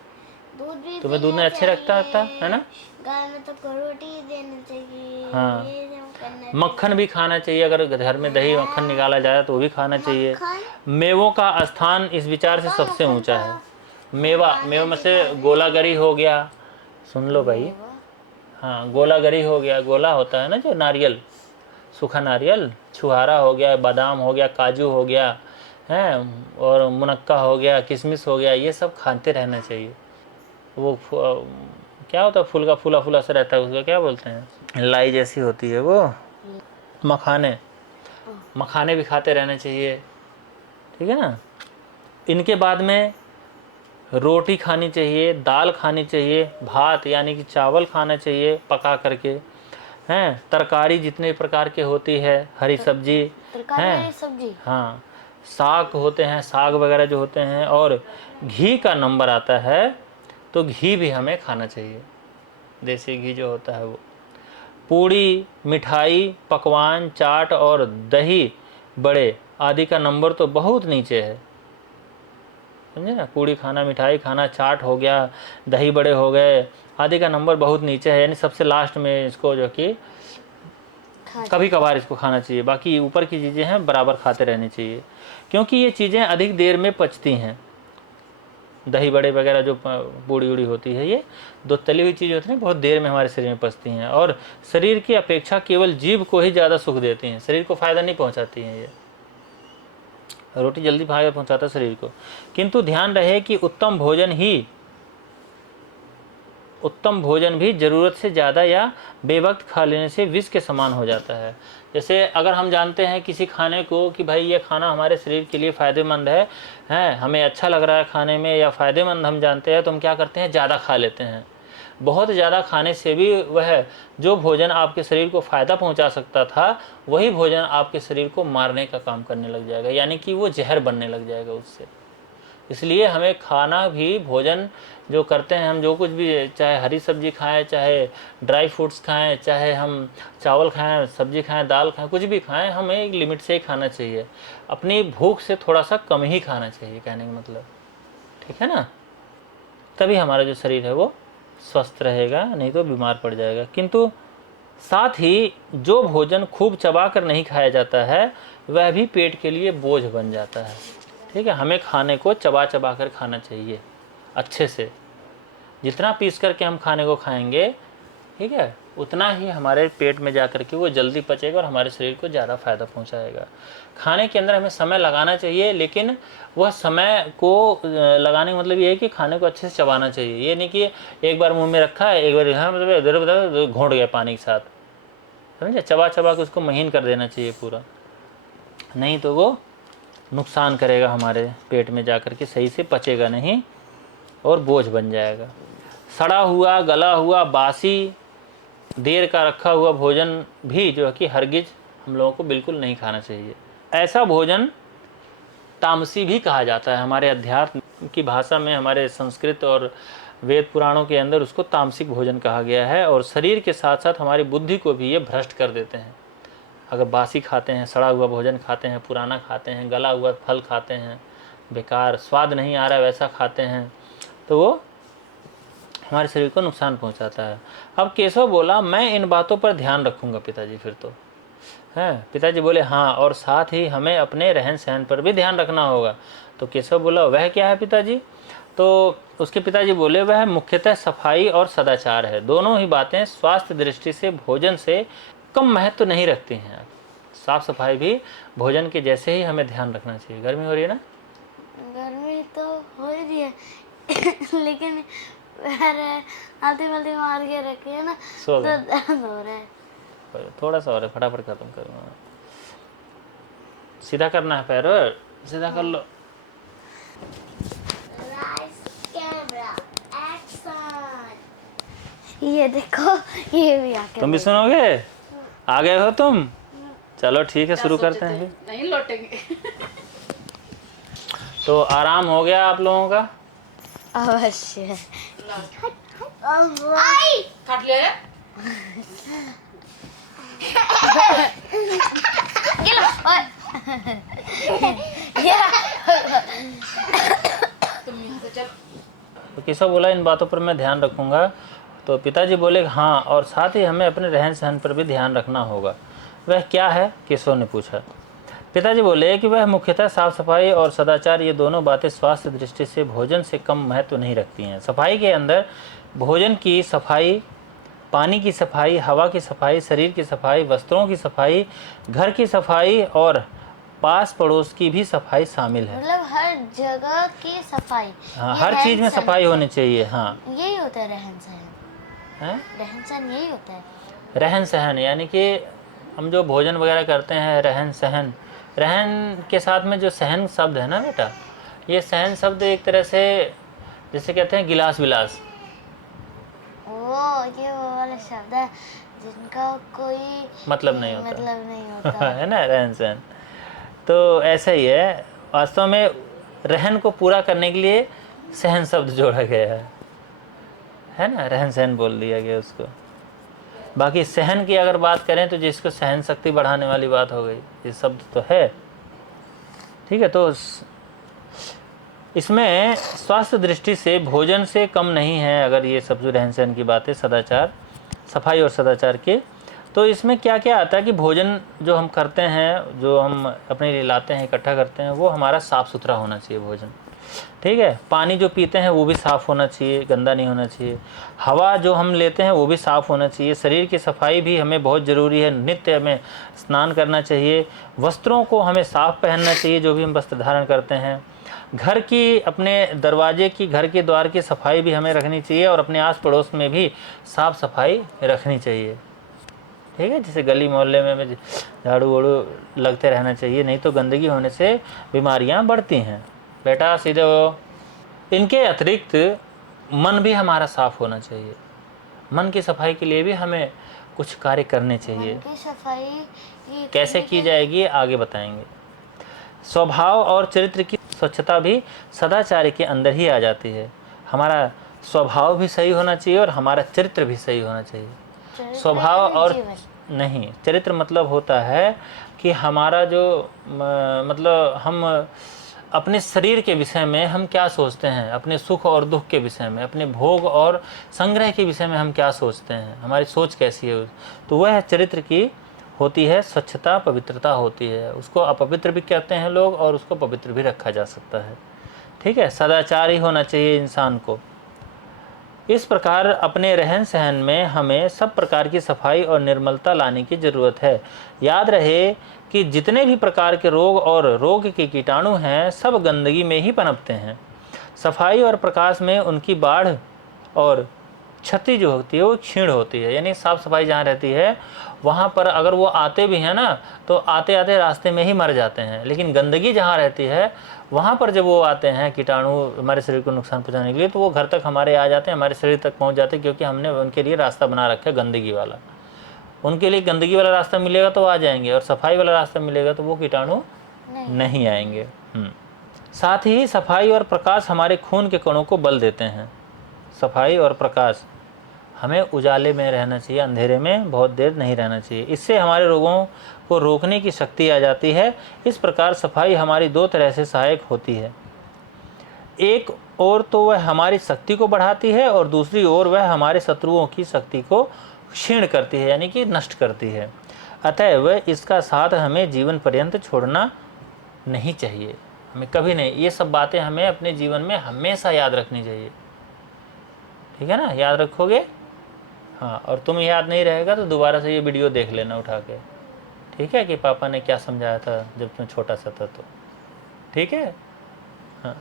दूध भी तुम्हें दूध में अच्छे लगता है ना। गाय में तो रोटी देनी चाहिए। हाँ, ये सब करना मक्खन भी खाना चाहिए, अगर घर में दही मक्खन निकाला जाए तो वो भी खाना चाहिए। मेवों का स्थान इस विचार से सबसे ऊंचा है। मेवा में से गोलागरी हो गया, सुन लो भाई। हाँ, गोलागरी हो गया, गोला होता है ना जो नारियल, सूखा नारियल, छुहारा हो गया, बादाम हो गया, काजू हो गया है, और मुनक्का हो गया, किशमिश हो गया, ये सब खाते रहना चाहिए। वो क्या होता है, फूल का फूला फूला सा रहता है, उसका क्या बोलते हैं, लाई जैसी होती है वो, मखाने भी खाते रहने चाहिए, ठीक है ना। इनके बाद में रोटी खानी चाहिए, दाल खानी चाहिए, भात यानी कि चावल खाना चाहिए पका करके, हैं, तरकारी जितने प्रकार के होती है, हरी सब्जी हैं, सब्जी, हाँ, साग होते हैं, साग वगैरह जो होते हैं, और घी का नंबर आता है तो घी भी हमें खाना चाहिए, देसी घी जो होता है वो। पूड़ी, मिठाई, पकवान, चाट और दही बड़े आदि का नंबर तो बहुत नीचे है, समझे ना। पूड़ी खाना, मिठाई खाना, चाट हो गया, दही बड़े हो गए आदि का नंबर बहुत नीचे है, यानी सबसे लास्ट में इसको जो कि कभी कभार इसको खाना चाहिए। बाकी ऊपर की चीज़ें हैं बराबर खाते रहनी चाहिए, क्योंकि ये चीज़ें अधिक देर में पचती हैं। दही बड़े वगैरह जो पूड़ी उड़ी होती है, ये दो तली हुई चीज़ होती है, बहुत देर में हमारे शरीर में पचती हैं, और शरीर की अपेक्षा केवल जीभ को ही ज़्यादा सुख देती हैं, शरीर को फ़ायदा नहीं पहुँचाती हैं। ये रोटी जल्दी फायदा पहुंचाता है शरीर को, किंतु ध्यान रहे कि उत्तम भोजन भी जरूरत से ज़्यादा या बेवक्त खा लेने से विष के समान हो जाता है। जैसे अगर हम जानते हैं किसी खाने को कि भाई ये खाना हमारे शरीर के लिए फ़ायदेमंद है, हमें अच्छा लग रहा है खाने में या फ़ायदेमंद हम जानते हैं, तो हम क्या करते हैं, ज़्यादा खा लेते हैं। बहुत ज़्यादा खाने से भी वह जो भोजन आपके शरीर को फ़ायदा पहुंचा सकता था, वही भोजन आपके शरीर को मारने का काम करने लग जाएगा, यानी कि वो जहर बनने लग जाएगा उससे। इसलिए हमें खाना भी, भोजन जो करते हैं हम, जो कुछ भी, चाहे हरी सब्जी खाएं, चाहे ड्राई फ्रूट्स खाएं, चाहे हम चावल खाएं, सब्जी खाएं, दाल खाएं, कुछ भी खाएं, हमें एक लिमिट से ही खाना चाहिए। अपनी भूख से थोड़ा सा कम ही खाना चाहिए, कहने का मतलब, ठीक है ना। तभी हमारा जो शरीर है वो स्वस्थ रहेगा, नहीं तो बीमार पड़ जाएगा। किंतु साथ ही जो भोजन खूब चबा कर नहीं खाया जाता है वह भी पेट के लिए बोझ बन जाता है। ठीक है, हमें खाने को चबा चबा कर खाना चाहिए अच्छे से। जितना पीस करके हम खाने को खाएंगे, ठीक है, उतना ही हमारे पेट में जा कर के वो जल्दी पचेगा और हमारे शरीर को ज़्यादा फायदा पहुंचाएगा। खाने के अंदर हमें समय लगाना चाहिए, लेकिन वह समय को लगाने का मतलब ये है कि खाने को अच्छे से चबाना चाहिए। ये नहीं कि एक बार मुंह में रखा है, एक बार यहाँ मतलब इधर उधर घोंट गया पानी के साथ, समझे। चबा चबा के उसको महीन कर देना चाहिए पूरा, नहीं तो वो नुकसान करेगा हमारे पेट में जा कर के, सही से पचेगा नहीं और बोझ बन जाएगा। सड़ा हुआ, गला हुआ, बासी, देर का रखा हुआ भोजन भी जो है कि हरगिज हम लोगों को बिल्कुल नहीं खाना चाहिए। ऐसा भोजन तामसी भी कहा जाता है। हमारे अध्यात्म की भाषा में, हमारे संस्कृत और वेद पुराणों के अंदर उसको तामसिक भोजन कहा गया है। और शरीर के साथ साथ हमारी बुद्धि को भी ये भ्रष्ट कर देते हैं। अगर बासी खाते हैं, सड़ा हुआ भोजन खाते हैं, पुराना खाते हैं, गला हुआ फल खाते हैं, बेकार स्वाद नहीं आ रहा वैसा खाते हैं, तो वो हमारे शरीर को नुकसान पहुंचाता है। अब केशव बोला मैं इन बातों पर ध्यान रखूंगा पिताजी। फिर तो है, पिताजी बोले हाँ, और साथ ही हमें अपने रहन सहन पर भी ध्यान रखना होगा। तो केशव बोला वह क्या है पिताजी? तो उसके पिताजी बोले वह मुख्यतः सफाई और सदाचार है। दोनों ही बातें स्वास्थ्य दृष्टि से भोजन से कम महत्व नहीं रखती हैं। साफ सफाई भी भोजन के जैसे ही हमें ध्यान रखना चाहिए। गर्मी हो रही है ना? गर्मी तो हो ही रही है लेकिन आलती मलती मार के रखी है ना, सो तो दर्द हो रहा है। थोड़ा सा और है, फटाफट खत्म करूँगा। सीधा करना है पैर, सीधा कर लो। ये देखो, ये भी आके तुम भी सुनोगे? आ गए हो तुम? चलो ठीक है, शुरू करते हैं। नहीं लौटेंगे। तो आराम हो गया आप लोगों का? अवश्य। काट लिया है? तुम यहाँ से चलो। तो किसको बोला इन बातों पर मैं ध्यान रखूंगा? तो पिताजी बोले हाँ, और साथ ही हमें अपने रहन सहन पर भी ध्यान रखना होगा। वह क्या है? केशव ने पूछा। पिताजी बोले कि वह मुख्यतः साफ सफाई और सदाचार, ये दोनों बातें स्वास्थ्य दृष्टि से भोजन से कम महत्व नहीं रखती हैं। सफाई के अंदर भोजन की सफाई, पानी की सफाई, हवा की सफाई, शरीर की सफाई, वस्त्रों की सफाई, घर की सफाई और पास पड़ोस की भी सफाई शामिल है। मतलब हर जगह की सफाई। हाँ, ये हर चीज में रहन सहन सफाई होनी चाहिए। हाँ, यही होता है रहन सहन। है रहन सहन यही होता है। रहन सहन, यानी कि हम जो भोजन वगैरह करते हैं, रहन सहन, रहन के साथ में जो सहन शब्द है ना बेटा, ये सहन शब्द एक तरह से जैसे कहते हैं गिलास विलास। ये वो वाला शब्द है जिनका कोई मतलब नहीं होता। मतलब नहीं होता है ना, रहन सहन। तो ऐसा ही है, वास्तव में रहन को पूरा करने के लिए सहन शब्द जोड़ा गया है ना, रहन सहन बोल दिया गया उसको। बाकी सहन की अगर बात करें तो जिसको सहन शक्ति बढ़ाने वाली बात हो गई, ये शब्द तो है। ठीक है, तो इसमें स्वास्थ्य दृष्टि से भोजन से कम नहीं है। अगर ये सब जो रहन सहन की बातें, सदाचार, सफाई और सदाचार के, तो इसमें क्या क्या आता है कि भोजन जो हम करते हैं, जो हम अपने लिए लाते हैं, इकट्ठा करते हैं, वो हमारा साफ़ सुथरा होना चाहिए भोजन। ठीक है, पानी जो पीते हैं वो भी साफ़ होना चाहिए, गंदा नहीं होना चाहिए। हवा जो हम लेते हैं वो भी साफ़ होना चाहिए। शरीर की सफाई भी हमें बहुत ज़रूरी है, नित्य हमें स्नान करना चाहिए। वस्त्रों को हमें साफ़ पहनना चाहिए, जो भी हम वस्त्र धारण करते हैं। घर की, अपने दरवाजे की, घर के द्वार की सफाई भी हमें रखनी चाहिए, और अपने आस पड़ोस में भी साफ़ सफाई रखनी चाहिए। ठीक है, जैसे गली मोहल्ले में झाड़ू वाड़ू लगते रहना चाहिए, नहीं तो गंदगी होने से बीमारियां बढ़ती हैं। बेटा सीधे हो। इनके अतिरिक्त मन भी हमारा साफ होना चाहिए। मन की सफाई के लिए भी हमें कुछ कार्य करने चाहिए। मन की सफाई कैसे की जाएगी आगे बताएंगे। स्वभाव और चरित्र की स्वच्छता भी सदाचार के अंदर ही आ जाती है। हमारा स्वभाव भी सही होना चाहिए और हमारा चरित्र भी सही होना चाहिए। स्वभाव और नहीं, चरित्र मतलब होता है कि हमारा जो मतलब हम अपने शरीर के विषय में हम क्या सोचते हैं, अपने सुख और दुख के विषय में, अपने भोग और संग्रह के विषय में हम क्या सोचते हैं, हमारी सोच कैसी है, तो वह चरित्र की होती है स्वच्छता, पवित्रता होती है। उसको अपवित्र भी कहते हैं लोग और उसको पवित्र भी रखा जा सकता है। ठीक है, सदाचारी होना चाहिए इंसान को। इस प्रकार अपने रहन सहन में हमें सब प्रकार की सफाई और निर्मलता लाने की ज़रूरत है। याद रहे कि जितने भी प्रकार के रोग और रोग के कीटाणु हैं सब गंदगी में ही पनपते हैं। सफाई और प्रकाश में उनकी बाढ़ और क्षति जो होती है वो क्षीण होती है। यानी साफ सफाई जहाँ रहती है वहाँ पर अगर वो आते भी हैं ना तो आते आते रास्ते में ही मर जाते हैं, लेकिन गंदगी जहाँ रहती है वहाँ पर जब वो आते हैं कीटाणु हमारे शरीर को नुकसान पहुँचाने के लिए, तो वो घर तक हमारे आ जाते हैं, हमारे शरीर तक पहुँच जाते हैं, क्योंकि हमने उनके लिए रास्ता बना रखा है गंदगी वाला। उनके लिए गंदगी वाला रास्ता मिलेगा तो आ जाएंगे, और सफाई वाला रास्ता मिलेगा तो वो कीटाणु नहीं आएंगे। साथ ही सफाई और प्रकाश हमारे खून के कणों को बल देते हैं। सफाई और प्रकाश, हमें उजाले में रहना चाहिए, अंधेरे में बहुत देर नहीं रहना चाहिए। इससे हमारे रोगों को रोकने की शक्ति आ जाती है। इस प्रकार सफाई हमारी दो तरह से सहायक होती है। एक ओर तो वह हमारी शक्ति को बढ़ाती है और दूसरी ओर वह हमारे शत्रुओं की शक्ति को क्षीण करती है, यानी कि नष्ट करती है। अतएव इसका साथ हमें जीवन पर्यंत छोड़ना नहीं चाहिए, हमें कभी नहीं। ये सब बातें हमें अपने जीवन में हमेशा याद रखनी चाहिए। ठीक है ना, याद रखोगे? हाँ, और तुम याद नहीं रहेगा तो दोबारा से ये वीडियो देख लेना उठा के, ठीक है, कि पापा ने क्या समझाया था जब तुम छोटा सा था तो। ठीक है। हाँ,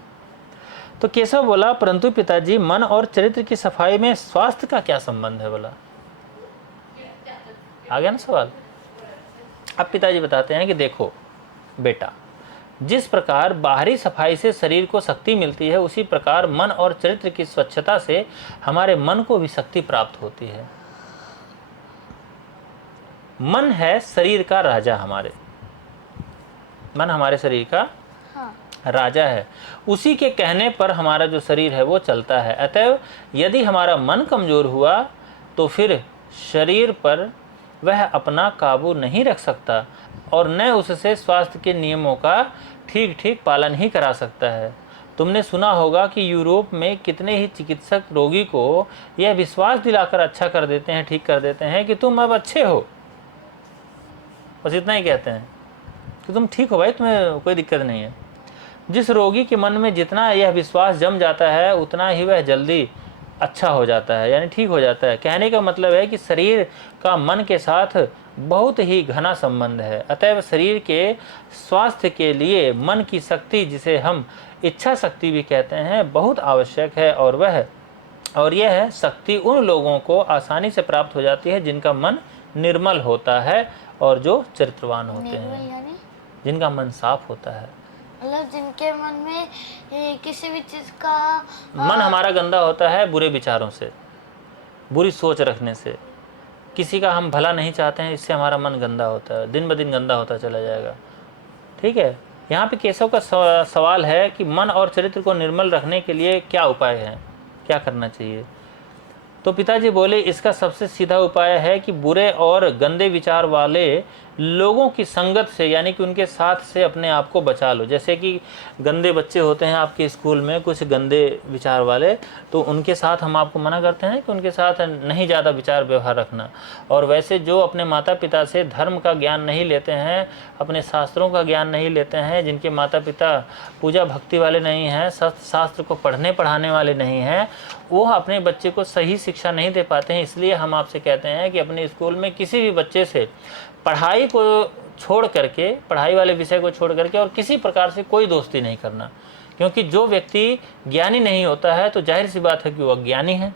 तो केशव बोला, परंतु पिताजी मन और चरित्र की सफाई में स्वास्थ्य का क्या संबंध है? बोला, आ गया ना सवाल। अब पिताजी बताते हैं कि देखो बेटा, जिस प्रकार बाहरी सफाई से शरीर को शक्ति मिलती है, उसी प्रकार मन और चरित्र की स्वच्छता से हमारे मन को भी शक्ति प्राप्त होती है। मन है शरीर का राजा, हमारे मन हमारे शरीर का राजा है। उसी के कहने पर हमारा जो शरीर है वो चलता है। अतएव यदि हमारा मन कमजोर हुआ तो फिर शरीर पर वह अपना काबू नहीं रख सकता और न उससे स्वास्थ्य के नियमों का ठीक ठीक पालन ही करा सकता है। तुमने सुना होगा कि यूरोप में कितने ही चिकित्सक रोगी को यह विश्वास दिलाकर अच्छा कर देते हैं, ठीक कर देते हैं कि तुम अब अच्छे हो। बस इतना ही कहते हैं कि तुम ठीक हो भाई, तुम्हें कोई दिक्कत नहीं है। जिस रोगी के मन में जितना यह विश्वास जम जाता है उतना ही वह जल्दी अच्छा हो जाता है, यानी ठीक हो जाता है। कहने का मतलब है कि शरीर का मन के साथ बहुत ही घना संबंध है। अतएव शरीर के स्वास्थ्य के लिए मन की शक्ति, जिसे हम इच्छा शक्ति भी कहते हैं, बहुत आवश्यक है। और यह शक्ति उन लोगों को आसानी से प्राप्त हो जाती है जिनका मन निर्मल होता है और जो चरित्रवान होते हैं, जिनका मन साफ होता है। मतलब जिनके मन में किसी भी चीज का मन हमारा गंदा होता है बुरे विचारों से, बुरी सोच रखने से। किसी का हम भला नहीं चाहते हैं, इससे हमारा मन गंदा होता है, दिन ब दिन गंदा होता चला जाएगा। ठीक है। यहाँ पे केशव का सवाल है कि मन और चरित्र को निर्मल रखने के लिए क्या उपाय है, क्या करना चाहिए? तो पिताजी बोले, इसका सबसे सीधा उपाय है कि बुरे और गंदे विचार वाले लोगों की संगत से, यानी कि उनके साथ से अपने आप को बचा लो। जैसे कि गंदे बच्चे होते हैं आपके स्कूल में, कुछ गंदे विचार वाले, तो उनके साथ हम आपको मना करते हैं कि उनके साथ नहीं ज़्यादा विचार व्यवहार रखना। और वैसे जो अपने माता पिता से धर्म का ज्ञान नहीं लेते हैं, अपने शास्त्रों का ज्ञान नहीं लेते हैं, जिनके माता पिता पूजा भक्ति वाले नहीं हैं, शास्त्र को पढ़ने पढ़ाने वाले नहीं हैं, वो अपने बच्चे को सही शिक्षा नहीं दे पाते हैं। इसलिए हम आपसे कहते हैं कि अपने स्कूल में किसी भी बच्चे से पढ़ाई को छोड़ करके, पढ़ाई वाले विषय को छोड़ करके और किसी प्रकार से कोई दोस्ती नहीं करना। क्योंकि जो व्यक्ति ज्ञानी नहीं होता है तो जाहिर सी बात है कि वो अज्ञानी है,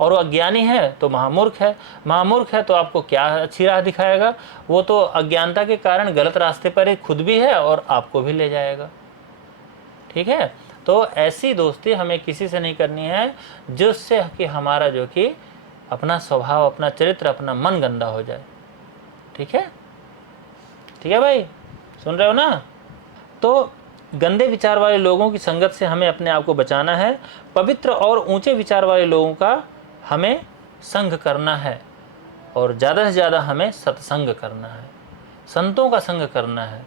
और वो अज्ञानी है तो महामूर्ख है। महामूर्ख है तो आपको क्या अच्छी राह दिखाएगा? वो तो अज्ञानता के कारण गलत रास्ते पर खुद भी है और आपको भी ले जाएगा। ठीक है। तो ऐसी दोस्ती हमें किसी से नहीं करनी है जिससे कि हमारा जो कि अपना स्वभाव, अपना चरित्र, अपना मन गंदा हो जाए। ठीक है, ठीक है भाई, सुन रहे हो ना? तो गंदे विचार वाले लोगों की संगत से हमें अपने आप को बचाना है। पवित्र और ऊंचे विचार वाले लोगों का हमें संग करना है, और ज़्यादा से ज़्यादा हमें सत्संग करना है, संतों का संग करना है।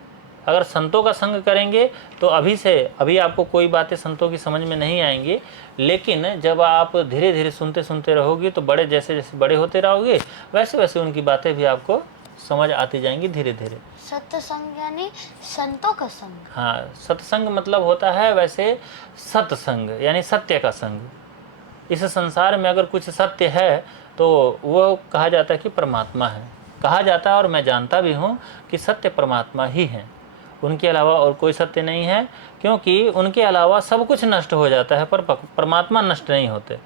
अगर संतों का संग करेंगे तो अभी आपको कोई बातें संतों की समझ में नहीं आएंगी, लेकिन जब आप धीरे धीरे सुनते सुनते रहोगे तो जैसे जैसे बड़े होते रहोगे वैसे वैसे उनकी बातें भी आपको समझ आती जाएंगी धीरे धीरे। सत्संग यानी संतों का संग। हाँ, सत्संग मतलब होता है वैसे सत्संग यानी सत्य का संग। इस संसार में अगर कुछ सत्य है तो वो कहा जाता है कि परमात्मा है, कहा जाता है, और मैं जानता भी हूँ कि सत्य परमात्मा ही है, उनके अलावा और कोई सत्य नहीं है, क्योंकि उनके अलावा सब कुछ नष्ट हो जाता है पर परमात्मा नष्ट नहीं होते।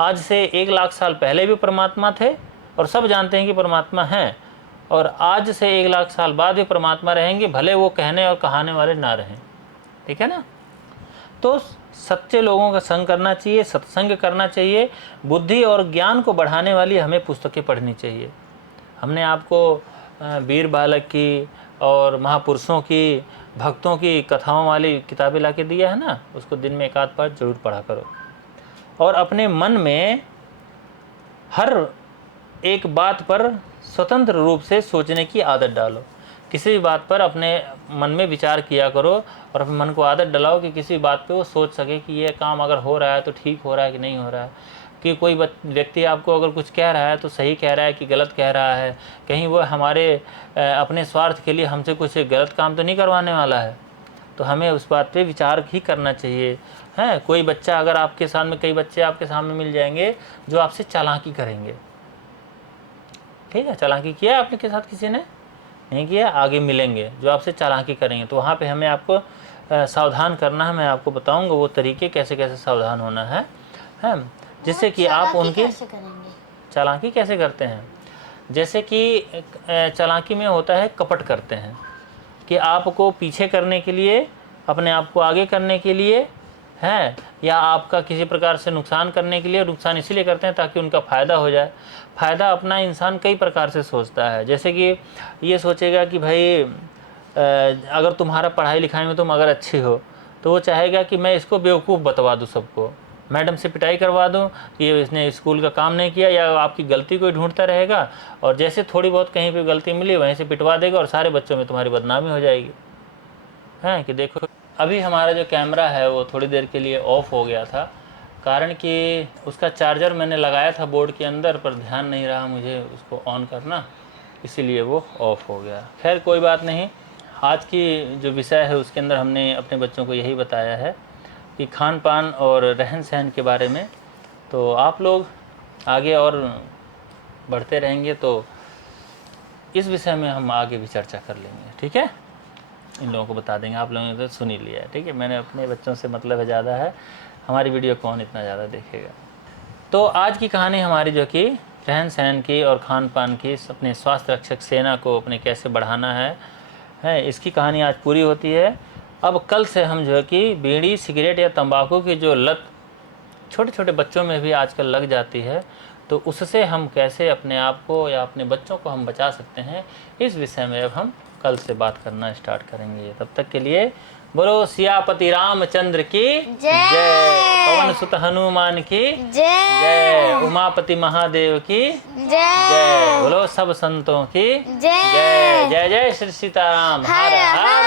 आज से 1 लाख साल पहले भी परमात्मा थे और सब जानते हैं कि परमात्मा हैं, और आज से 1 लाख साल बाद भी परमात्मा रहेंगे, भले वो कहने और कहाने वाले ना रहें। ठीक है ना? तो सच्चे लोगों का संग करना चाहिए, सत्संग करना चाहिए। बुद्धि और ज्ञान को बढ़ाने वाली हमें पुस्तकें पढ़नी चाहिए। हमने आपको वीर बालक की और महापुरुषों की, भक्तों की कथाओं वाली किताबें ला के दिया है ना, उसको दिन में 1 आध बार जरूर पढ़ा करो, और अपने मन में हर एक बात पर स्वतंत्र रूप से सोचने की आदत डालो। किसी भी बात पर अपने मन में विचार किया करो और अपने मन को आदत डालो कि किसी बात पे वो सोच सके कि ये काम अगर हो रहा है तो ठीक हो रहा है कि नहीं हो रहा है, कि कोई व्यक्ति आपको अगर कुछ कह रहा है तो सही कह रहा है कि गलत कह रहा है, कहीं वो हमारे अपने स्वार्थ के लिए हमसे कुछ गलत काम तो नहीं करवाने वाला है। तो हमें उस बात पे विचार ही करना चाहिए। हैं, कोई बच्चा अगर आपके सामने, कई बच्चे आपके सामने मिल जाएंगे जो आपसे चालाकी करेंगे। ठीक है, चालाकी किया आपने के साथ, किसी ने नहीं किया, आगे मिलेंगे जो आपसे चालाकी करेंगे, तो वहाँ पे हमें आपको सावधान करना है। मैं आपको बताऊंगा वो तरीके कैसे कैसे सावधान होना है जिससे कि आप उनकी चालाकी कैसे करते हैं। जैसे कि चालाकी में होता है कपट करते हैं, कि आपको पीछे करने के लिए, अपने आप को आगे करने के लिए है, या आपका किसी प्रकार से नुकसान करने के लिए। नुकसान इसीलिए करते हैं ताकि उनका फ़ायदा हो जाए। फ़ायदा अपना इंसान कई प्रकार से सोचता है। जैसे कि ये सोचेगा कि भाई अगर तुम्हारा पढ़ाई लिखाई में तुम अगर अच्छी हो तो वो चाहेगा कि मैं इसको बेवकूफ़ बतवा दूँ सबको, मैडम से पिटाई करवा दूँ कि इसने स्कूल का काम नहीं किया, या आपकी गलती को ढूंढता रहेगा, और जैसे थोड़ी बहुत कहीं पे गलती मिली वहीं से पिटवा देगा और सारे बच्चों में तुम्हारी बदनामी हो जाएगी। हैं कि देखो, अभी हमारा जो कैमरा है वो थोड़ी देर के लिए ऑफ़ हो गया था, कारण कि उसका चार्जर मैंने लगाया था बोर्ड के अंदर, पर ध्यान नहीं रहा मुझे उसको ऑन करना, इसीलिए वो ऑफ़ हो गया। खैर कोई बात नहीं। आज की जो विषय है उसके अंदर हमने अपने बच्चों को यही बताया है कि खान पान और रहन सहन के बारे में। तो आप लोग आगे और बढ़ते रहेंगे तो इस विषय में हम आगे भी चर्चा कर लेंगे। ठीक है, इन लोगों को बता देंगे, आप लोगों ने तो सुन ही लिया है। ठीक है, मैंने अपने बच्चों से मतलब है ज़्यादा है, हमारी वीडियो कौन इतना ज़्यादा देखेगा। तो आज की कहानी हमारी जो कि रहन सहन की और खान पान की, अपने स्वास्थ्य रक्षक सेना को अपने कैसे बढ़ाना है, इसकी कहानी आज पूरी होती है। अब कल से हम जो है कि बीड़ी, सिगरेट या तंबाकू की जो लत छोटे छोटे बच्चों में भी आजकल लग जाती है, तो उससे हम कैसे अपने आप को या अपने बच्चों को हम बचा सकते हैं, इस विषय में अब हम कल से बात करना स्टार्ट करेंगे। तब तक के लिए बोलो सियापति रामचंद्र की जय, पवन सुत हनुमान की जय, उमापति महादेव की जय, बोलो सब संतों की जय। जय जय श्री सीताराम। हर हर